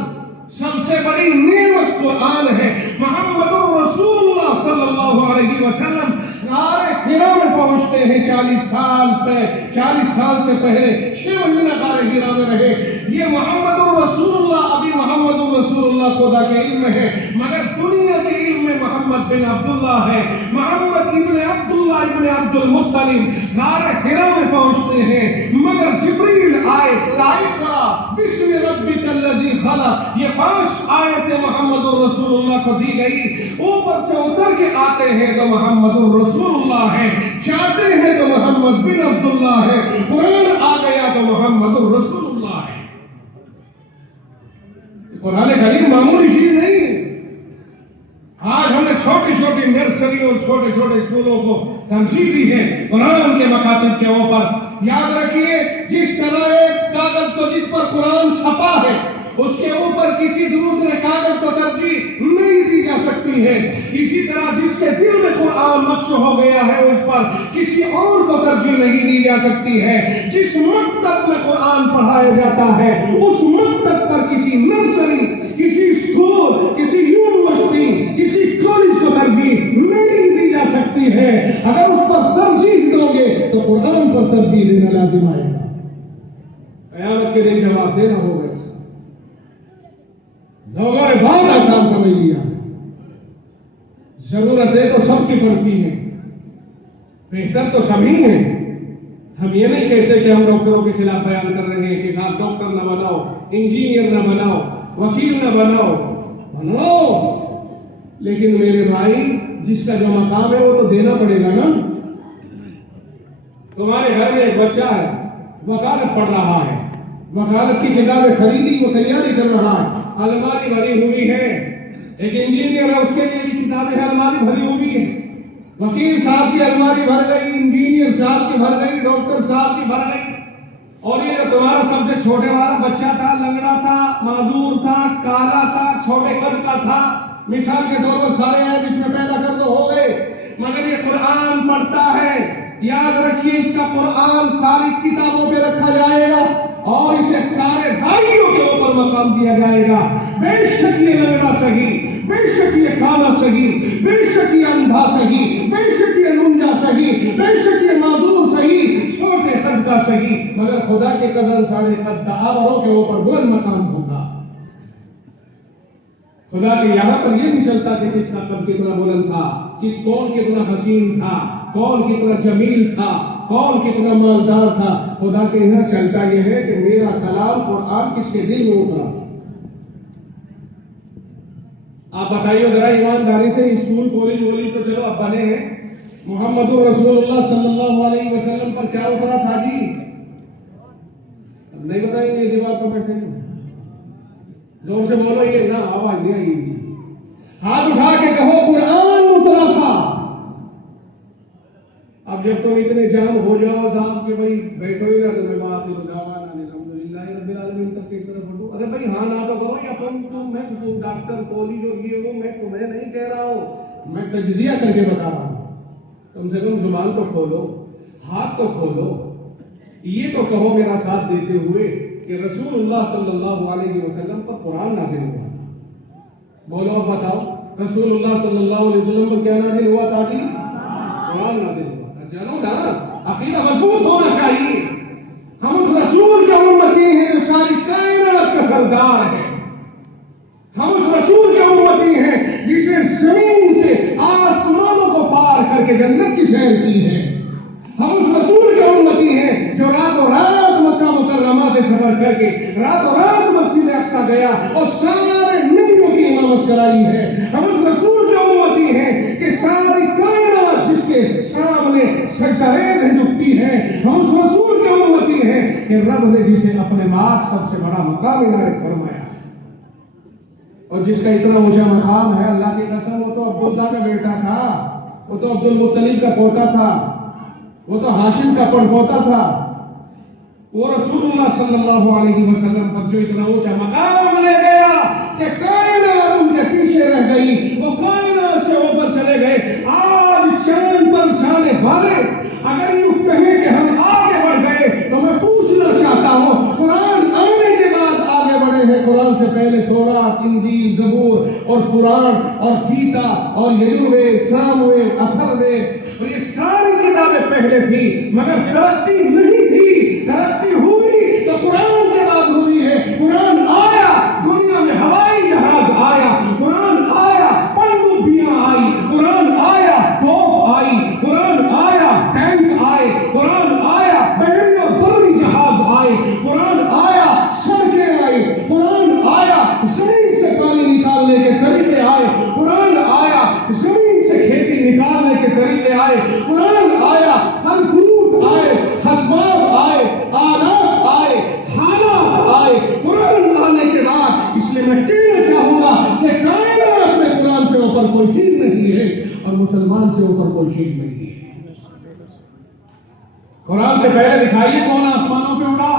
سب سے بڑی نعمت قرآن ہے۔ محمد رسول اللہ صلی اللہ علیہ وسلم غار حرا میں پہنچتے ہیں 40 سال سے پہلے 6 مہینہ غار حرا میں رہے۔ یہ محمد رسول اللہ، ابھی محمد رسول اللہ خدا کے علم میں ہے، مگر دنیا کے علم میں محمد بن عبداللہ ہے، محمد ابن عبداللہ ابن عبد المطلب غار حرا میں پہنچتے ہیں، مگر جبریل آئے، اقرا بسم ربک الذی خلق، یہ 5 آیتیں محمد رسول اللہ کو دی گئی، اوپر سے اتر کے آتے ہیں تو محمد رسول اللہ ہے، جاتے ہیں تو محمد بن عبداللہ ہے، قرآن آ گیا تو محمد رسول اللہ ہے۔ قرآن کریم معمولی چیز نہیں ہے۔ آج ہم نے چھوٹی چھوٹی نرسری اور چھوٹے چھوٹے اسکولوں کو ترجیح دی ہے قرآن کے مکاتب کے اوپر۔ یاد رکھیے جس طرح ایک کاغذ کو جس پر قرآن چھپا ہے اس کے اوپر کسی دوسرے کاغذ کو ترجیح نہیں دی جا سکتی ہے، اسی طرح جس کے دل میں قرآن نقش ہو گیا ہے اس پر کسی اور کو ترجیح نہیں دی جا سکتی ہے۔ جس مکتب میں قرآن پڑھایا جاتا ہے اس مکتب پر کسی نرسری، کسی اسکول، کسی یونیورسٹی، کسی کالج کو ترجیح نہیں دی جا سکتی ہے۔ اگر اس پر ترجیح دو گے تو قرآن پر ترجیح دینا لازم آئے گا، قیامت کے دن جواب دینا ہوگا۔ لوگوں نے بہت آسان سمجھ لیا، ضرورتیں تو سب کی پڑتی ہیں، بہتر تو سبھی ہیں۔ ہم یہ نہیں کہتے کہ ہم ڈاکٹروں کے خلاف بیان کر رہے ہیں کہ آپ ڈاکٹر نہ بناؤ، انجینئر نہ بناؤ، وکیل نہ بناؤ، لیکن میرے بھائی جس کا جو مقام ہے وہ تو دینا پڑے گا نا۔ تمہارے گھر میں ایک بچہ ہے وکالت پڑھ رہا ہے، وکالت کی کتابیں خریدی، وہ تیاری کر رہا ہے، الماری بھری ہوئی ہے۔ ایک انجینئر ہے، اس کے لیے بھی کتابیں ہیں، الماری بھری ہوئی ہے۔ وکیل صاحب کی الماری بھر گئی، انجینئر صاحب کی بھر گئی، ڈاکٹر صاحب کی بھر گئی، اور یہ تمہارا سب سے چھوٹے والا بچہ تھا، لنگڑا تھا، معذور تھا، کالا تھا، چھوٹے قد کا تھا، مثال کے طور پر سارے ہیں جس میں پیدا کر دو ہو گئے، مگر یہ قرآن پڑھتا ہے۔ یاد رکھیے اس کا قرآن ساری کتابوں پہ رکھا جائے گا اور اسے سارے بھائیوں کے اوپر مقام دیا جائے گا۔ بے شک یہ لنگڑا صحیح، بے شک یہ کالا صحیح، بے شک یہ اندھا صحیح، بے شک یہ لنگڑا صحیح، بے شک یہ معذور صحیح، چھوٹے قد کا صحیح، مگر خدا کے قدر سارے قد دعاوروں کے اوپر بلند مقام ہوگا۔ خدا کے یہاں پر یہ نہیں چلتا کہ کس کا قد کتنا بلند تھا، کس کون کتنا حسین تھا، کون کتنا جمیل تھا، کون کتنا مالدار تھا۔ خدا کے یہاں چلتا یہ ہے کہ میرا کلام قرآن کس کے دل میں اترا۔ آپ بتائیے ذرا ایمانداری سے، اسکول کالج والج تو چلو اب بنے ہیں، محمد رسول اللہ صلی اللہ علیہ وسلم پر کیا اترا تھا جی؟ اب نہیں بتائیں گے، دیوار پر بیٹھے ہیں، زور سے بولو، یہ نہ آواز نہیں آئے گی، ہاتھ اٹھا کے کہو قرآن اترا تھا۔ اب جب تم اتنے جام ہو جاؤ صاحب کہ بھائی بیٹھو ہی نہ، تمہیں بات سے دعوانا الحمدللہ رب العالمین تک کی طرف ہٹو، ارے بھائی ہاں نہ تو کرو، یا میں ڈاکٹر کالج اور یہ وہ میں تمہیں نہیں کہہ رہا ہوں، میں تجزیہ کر کے بتا رہا ہوں۔ کم سے کم زبان تو کھولو، ہاتھ تو کھولو، یہ تو کہو میرا ساتھ دیتے ہوئے کہ رسول اللہ صلی اللہ علیہ وسلم پر قرآن نازل ہوا تھا۔ بولو اور بتاؤ رسول اللہ صلی اللہ علیہ وسلم پر کیا نازل ہوا تھا جی؟ قرآن نازل ہوا تھا۔ جانو نا، عقیدہ مضبوط ہونا چاہیے، ہم اس سردار ہے. ہم اس رسول کے امتی ہیں جسے زمین سے آسمانوں کو پار کر کے جنت کی سیر کی ہے. ہم اس رسول کے امتی ہیں جو رات و رات مکہ مکرمہ سے سفر کر کے رات و رات مسجد اقصی گیا اور سارے نبیوں کی امامت کرائی ہے. ہم اس رسول کے امتی ہیں کہ ساری کائنات جس کے سامنے سجدہ ریز جھکتی ہے. ہم اس رسول کے امتی ہیں کہ رب نے جسے اپنے ماں سب سے بڑا مقام عنایت فرمایا اور جس کا اتنا اونچا مقام ہے. اللہ کی قسم وہ تو عبداللہ کا بیٹا تھا, وہ تو عبد المطلب کا پوتا تھا, وہ تو ہاشم کا پڑپوتا تھا. وہ رسول اللہ صلی اللہ علیہ وسلم پر جو اتنا اونچا مقام لے گیا کہ کائنات ان کے پیچھے رہ گئی, وہ کائنات سے اوپر چلے گئے. آج چاند پر جانے والے اگر یوں کہیں کہ ہم آگے بڑھ گئے تو میں پوچھنا چاہتا ہوں, قرآن آنے کے بعد آگے بڑھے ہیں؟ قرآن سے پہلے تورات, انجیل, زبور اور قرآن اور گیتا اور یجوے, ساموے, اتھروے اور یہ ساری کتابیں پہلے تھی مگر ترقی نہیں تھی. ترقی ہوئی تو قرآن کے بعد ہوئی ہے. قرآن آیا, دنیا میں ہوائی جہاز آیا, قرآن آیا, پنڈوبیاں آئی, قرآن آیا, توپ آئی, قرآن آیا, ٹینک آئے, قرآن آیا, بحری اور بری جہاز آئے, قرآن آیا, سڑکیں آئی, قرآن آیا, زمین سے پانی نکالنے کے طریقے آئے, قرآن آیا, زمین سے کھیتی نکالنے کے طریقے آئے, قرآن آیا, پھل فروٹ آئے, اسباب آئے, آلات آئے, حالات آئے. قرآن آنے کے بعد اس لیے میں کہنا چاہوں گا کہ کائنات میں قرآن سے اوپر کوئی چیز نہیں ہے اور مسلمان سے اوپر کوئی چیز نہیں ہے. قرآن سے پہلے دکھائیے کون آسمانوں پہ اڑا,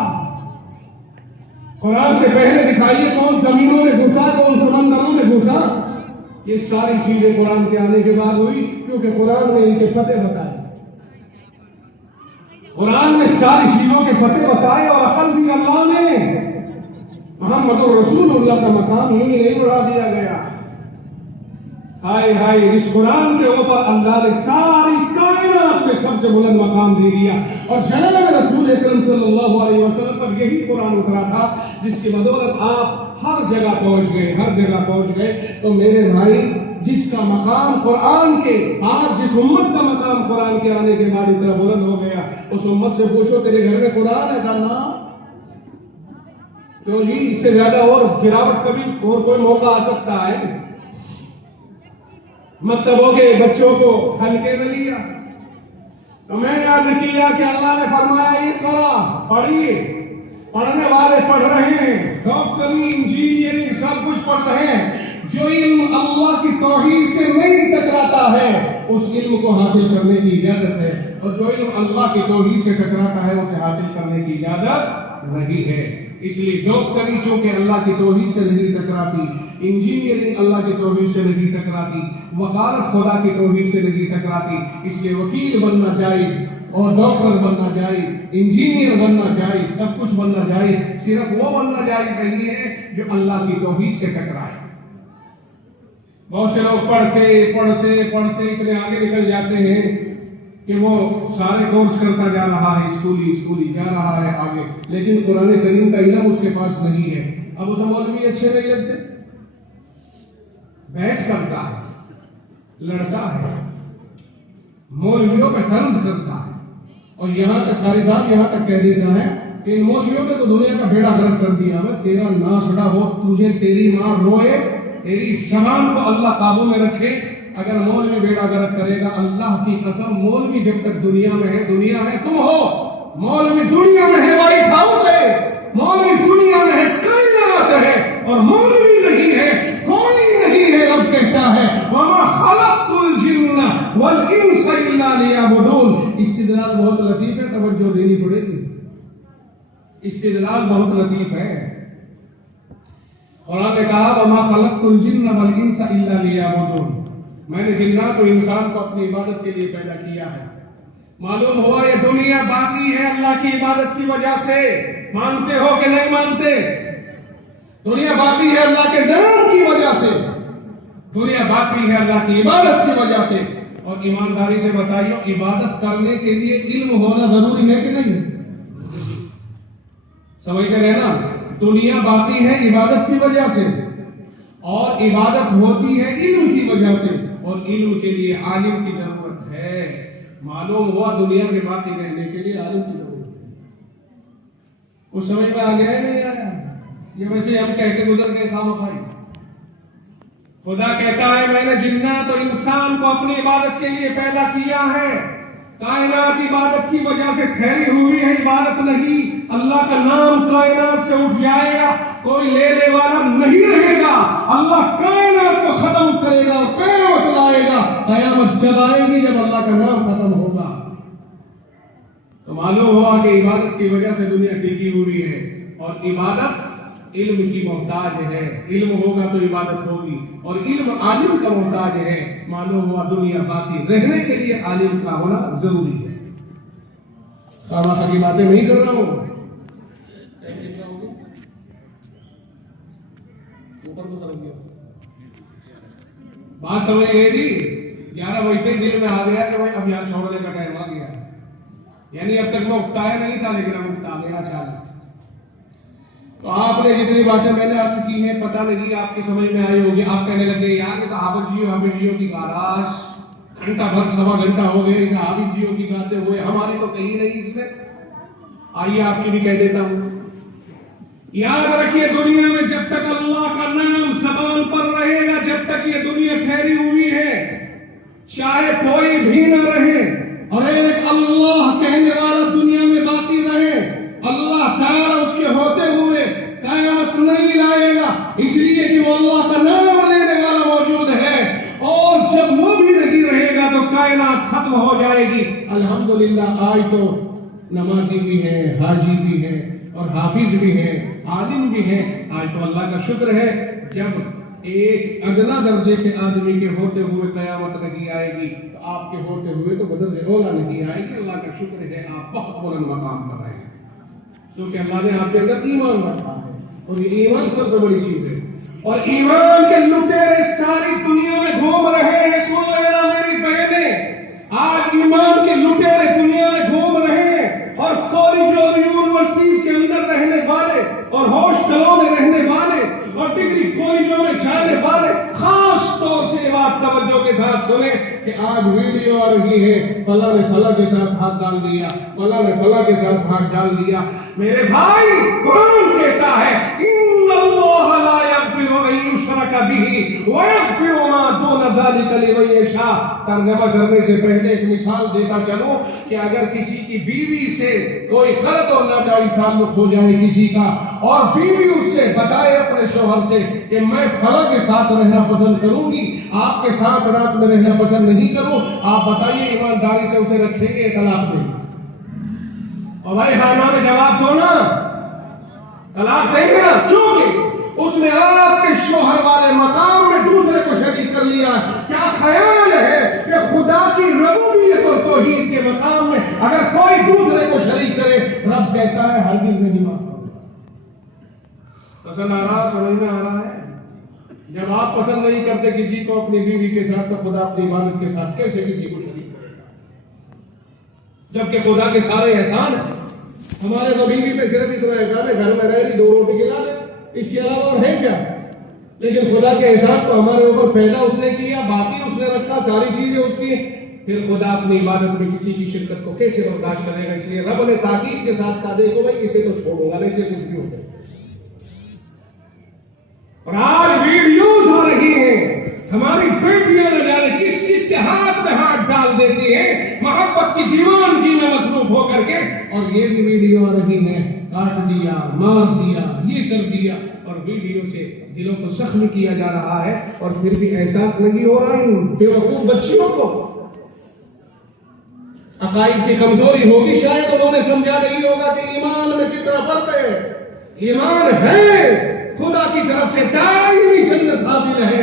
قرآن سے پہلے دکھائیے کون زمینوں میں گھسا, کون سمندروں میں گھسا. یہ ساری چیزیں قرآن کے آنے کے بعد ہوئی کیونکہ قرآن نے ان کے پتے بتائے. قرآن نے ساری چیزوں کے پتے بتائے اور عقل دی اللہ نے. محمد رسول اللہ کا مقام ہی نہیں بڑھا دیا گیا. ہائے ہائے, اس قرآن کے اوپر اللہ نے ساری کائنات میں سب سے بلند مقام دے دیا اور جناب رسول اکرم صلی اللہ علیہ وسلم پر یہی قرآن اترا تھا جس کی بدولت آپ ہر جگہ پہنچ گئے, ہر جگہ پہنچ گئے. تو میرے بھائی, جس کا مقام قرآن کے, آج جس امت کا مقام قرآن کے آنے کے بعد اتنا بلند ہو گیا, اس امت سے پوچھو تیرے گھر میں قرآن ہے کا نام تو جی اس سے زیادہ اور گراوٹ کبھی اور کوئی موقع آ سکتا ہے. مکتبوں کے بچوں کو ہلکے میں لیا تو میں نے یاد کیا کہ اللہ نے فرمایا یہ کرا, پڑھیے. پڑھنے والے پڑھ رہے ہیں, ڈاکٹری, انجینئرنگ سب کچھ پڑھ رہے ہیں. جو علم اللہ کی توحید سے نہیں ٹکراتا ہے اس علم کو حاصل کرنے کی اجازت ہے, اور جو علم اللہ کی توحید سے ٹکراتا ہے اسے حاصل کرنے کی اجازت نہیں ہے. اس لیے ڈاکٹری چونکہ اللہ کی توحید سے نہیں ٹکراتی, انجینئرنگ اللہ کی توحید سے نہیں ٹکراتی, وکالت خدا کی توحید سے نہیں ٹکراتی, اس لیے وکیل بننا جائز اور ڈاکٹر بننا جائز, انجینئر بننا جائز, سب کچھ بننا جائز. صرف وہ بننا جائز نہیں ہے جو اللہ کی توحید سے ٹکرائے. بہت سے لوگ پڑھتے پڑھتے پڑھتے اتنے آگے نکل جاتے ہیں کہ وہ سارے کورس کرتا جا رہا ہے, اسکولی جا رہا ہے آگے, لیکن قرآن کریم کا علم اس کے پاس نہیں ہے. اب اسے مولوی اچھے نہیں لگتے, بحث کرتا ہے, لڑتا ہے, مولویوں پہ طنز کرتا ہے, اور یہاں تک قاری صاحب یہاں تک کہہ دیتا ہے کہ ان مولویوں نے تو دنیا کا بیڑا غرق کر دیا. میں تیرا ناسڑا ہو, تجھے تیری ماں روئے, تیری زبان کو اللہ قابو میں رکھے. اگر مولوی بیڑا غرق کرے گا, اللہ کی قسم مولوی جب تک دنیا میں ہے, دنیا ہے تم ہو, مولوی دنیا میں ہے, وائٹ ہاؤس ہے, مولوی دنیا میں ہے, کائنات ہے, اور مولوی نہیں ہے, کوئی نہیں ہے. رب کہتا ہے وما خلقت الجن والانس الا ليعبدون. استدلال بہت لطیف ہے, توجہ دینی پڑے گی. استدلال بہت لطیف ہے. قرآن نے کہا وما خلقت الجن والانس الا ليعبدون, میں نے جنات و انسان کو اپنی عبادت کے لیے پیدا کیا ہے. معلوم ہوا یہ دنیا باقی ہے اللہ کی عبادت کی وجہ سے. مانتے ہو کہ نہیں مانتے؟ دنیا باقی ہے اللہ کے نام کی وجہ سے, دنیا باقی ہے اللہ کی عبادت کی وجہ سے. اور ایمانداری سے بتائیے, عبادت کرنے کے لیے علم ہونا ضروری ہے کہ نہیں؟ سمجھتے رہے نا, دنیا باقی ہے عبادت کی وجہ سے، اور عبادت ہوتی ہے علم کی وجہ سے، اور علم کے لیے عالم کی ضرورت ہے۔ معلوم ہوا دنیا کے باقی رہنے کے لیے عالم کی ضرورت ہے۔ کچھ سمجھ میں آ گیا ہے نہیں آیا؟ یہ ویسے ہم کہہ کے گزر گئے خام خائی۔ خدا کہتا ہے میں نے جنات اور انسان کو اپنی عبادت کے لیے پیدا کیا ہے۔ کائنات عبادت کی وجہ سے ٹھہری ہوئی ہے، عبادت نہیں۔ اللہ کا نام کائنات سے اٹھ جائے گا، کوئی لینے والا نہیں رہے گا۔ اللہ کائنات کو ختم کرے گا، قیامت لائے گا۔ قیامت جب آئے گی جب اللہ کا نام ختم ہوگا۔ تو معلوم ہوا کہ عبادت کی وجہ سے دنیا ٹکی ہوئی ہے، اور عبادت علم کی محتاج ہے۔ علم ہوگا تو عبادت ہوگی، اور علم عالم کا محتاج ہے۔ معلوم ہوا دنیا باقی رہنے کے لیے عالم کا ہونا ضروری ہے۔ خامخواہ کی باتیں نہیں کر رہا ہوں۔ بات سمجھ گئے جی؟ 11 بجتے دل میں آ گیا کہ بھائی اب یہاں چھوڑنے کا ٹائم آ گیا، یعنی اب تک میں اکتایا نہیں تھا لیکن اب اکتا گیا اچانک۔ تو آپ نے جتنی باتیں میں نے عرض کی ہیں پتہ نہیں آپ کی سمجھ میں آئی ہوگی۔ آپ کہنے لگے یار یہ تو حافظ جیوں کی گاراش، گھنٹہ بھر سوا گھنٹہ ہو گئے اسے حافظ جیوں کی گاتے ہوئے، ہماری تو کہیں نہیں اس میں۔ آئیے آپ کی بھی کہہ دیتا ہوں۔ یاد رکھیے دنیا میں جب تک اللہ کا نام زبان پر رہے گا، جب تک یہ دنیا پھیلی ہوئی ہے، چاہے کوئی بھی نہ رہے، اور ایک اللہ کہنے والا دنیا میں باقی رہے، اللہ تعالی اس کے ہوتے ہوئے قیامت نہیں لائے گا، اس لیے کہ وہ اللہ کا نام لینے والا موجود ہے۔ اور جب وہ بھی نہیں رہے گا تو کائنات ختم ہو جائے گی۔ الحمدللہ آج تو نمازی بھی ہے، حاجی بھی ہے، اور حافظ بھی ہے، عالم بھی ہے۔ آج تو اللہ کا شکر ہے جب ایک ادنا درجے کے آدمی کے ہوتے ہوئے قیامت نہیں آئے گی تو آپ کے ہوتے ہوئے تو بدرجہ اولا نہیں آئے گی۔ اللہ کا شکر ہے آپ بہت بلند مقام پر آئے گے، کیونکہ اللہ نے آپ کے اندر ایمان رکھا ہے، اور یہ ایمان سب سے بڑی چیز ہے۔ اور ایمان کے لٹیرے ساری دنیا میں گھوم رہے ہیں۔ سن لینا میری بہنیں، آج ایمان کے لٹیرے دنیا میں گھوم رہے ہیں، اور کالجوں اور یونیورسٹیز کے اندر رہنے والے، اور ہاسٹلوں میں رہنے والے، اور ڈگری کالجوں میں جانے والے، خاص طور سے بات توجہ کے ساتھ سنیں کہ آج ویڈیو آ رہی ہے فلاں نے فلاں کے ساتھ ہاتھ ڈال دیا، فلاں نے فلاں کے ساتھ ہاتھ ڈال دیا۔ میرے بھائی قرآن کہتا ہے ان اللہ لا یغفر ان یشرک بہ ویغفر ما دون ذلک لمن یشاء۔ ترجمہ کرنے سے پہلے ایک مثال دیتا چلوں کہ اگر کسی کی بیوی سے کوئی غلط اور ناجائز تعلق ہو جائے کسی کا، اور بیوی اس سے بتائے اپنے شوہر سے کہ میں فلاں کے ساتھ رہنا پسند کروں گی، آپ کے ساتھ رات میں رہنا پسند نہیں کروں، آپ بتائیے ایمانداری سے اسے رکھیں گے طلاق دیں گے؟ اور بھائی ہاں میں جواب دو نا، طلاق دیں گے نا، کیونکہ اس نے آپ کے شوہر والے مقام میں دوسرے کو شریک کر لیا۔ کیا خیال ہے کہ خدا کی ربوبیت اور توحید کے مقام میں اگر کوئی دوسرے کو شریک کرے، رب کہتا ہے ہرگز نہیں معاف کروں گا۔ پسند آ رہا، سمجھ میں آ رہا ہے؟ جب آپ پسند نہیں کرتے کسی کو اپنی بیوی کے ساتھ تو خدا اپنی عبادت کے ساتھ کیسے کسی کو شریک کرے گا؟ جبکہ خدا کے سارے احسان ہیں۔ ہمارے تو بیوی پہ صرف اتنا احسان ہے گھر میں رہ رہی 2 روٹی کھلا دے، اس کے علاوہ اور ہے کیا؟ لیکن خدا کے احسان تو ہمارے اوپر پیدا اس نے کیا، باقی اس نے رکھا، ساری چیزیں اس کی، پھر خدا اپنی عبادت میں کسی کی شرکت کو کیسے برداشت کرے گا؟ اس لیے رب نے تاکید کے ساتھ کہا دیکھو بھائی اسے تو چھوڑو گا نہیں سے کچھ بھی ہو جائے۔ اور آج ویڈیوز آ رہی ہیں، ہماری بیٹیاں نہ جانے کس کس کے ہاتھ میں ہاتھ ڈال دیتی ہیں محبت کی دیوانگی میں مصروف ہو کر کے، اور یہ بھی ویڈیو آ رہی ہے کاٹ دیا، مار دیا، یہ کر دیا، اور ویڈیو سے دلوں کو زخم کیا جا رہا ہے، اور پھر بھی احساس نہیں ہو رہا ان بیوقوف بچیوں کو۔ عقائد کی کمزوری ہوگی، شاید انہوں نے سمجھا نہیں ہوگا کہ ایمان میں کتنا فرق ہے۔ ایمان ہے خدا کی طرف سے دائمی جنت حاصل ہے،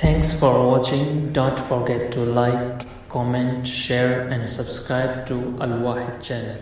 Thanks for watching. Don't forget to like, comment, share and subscribe to Al Wahid channel.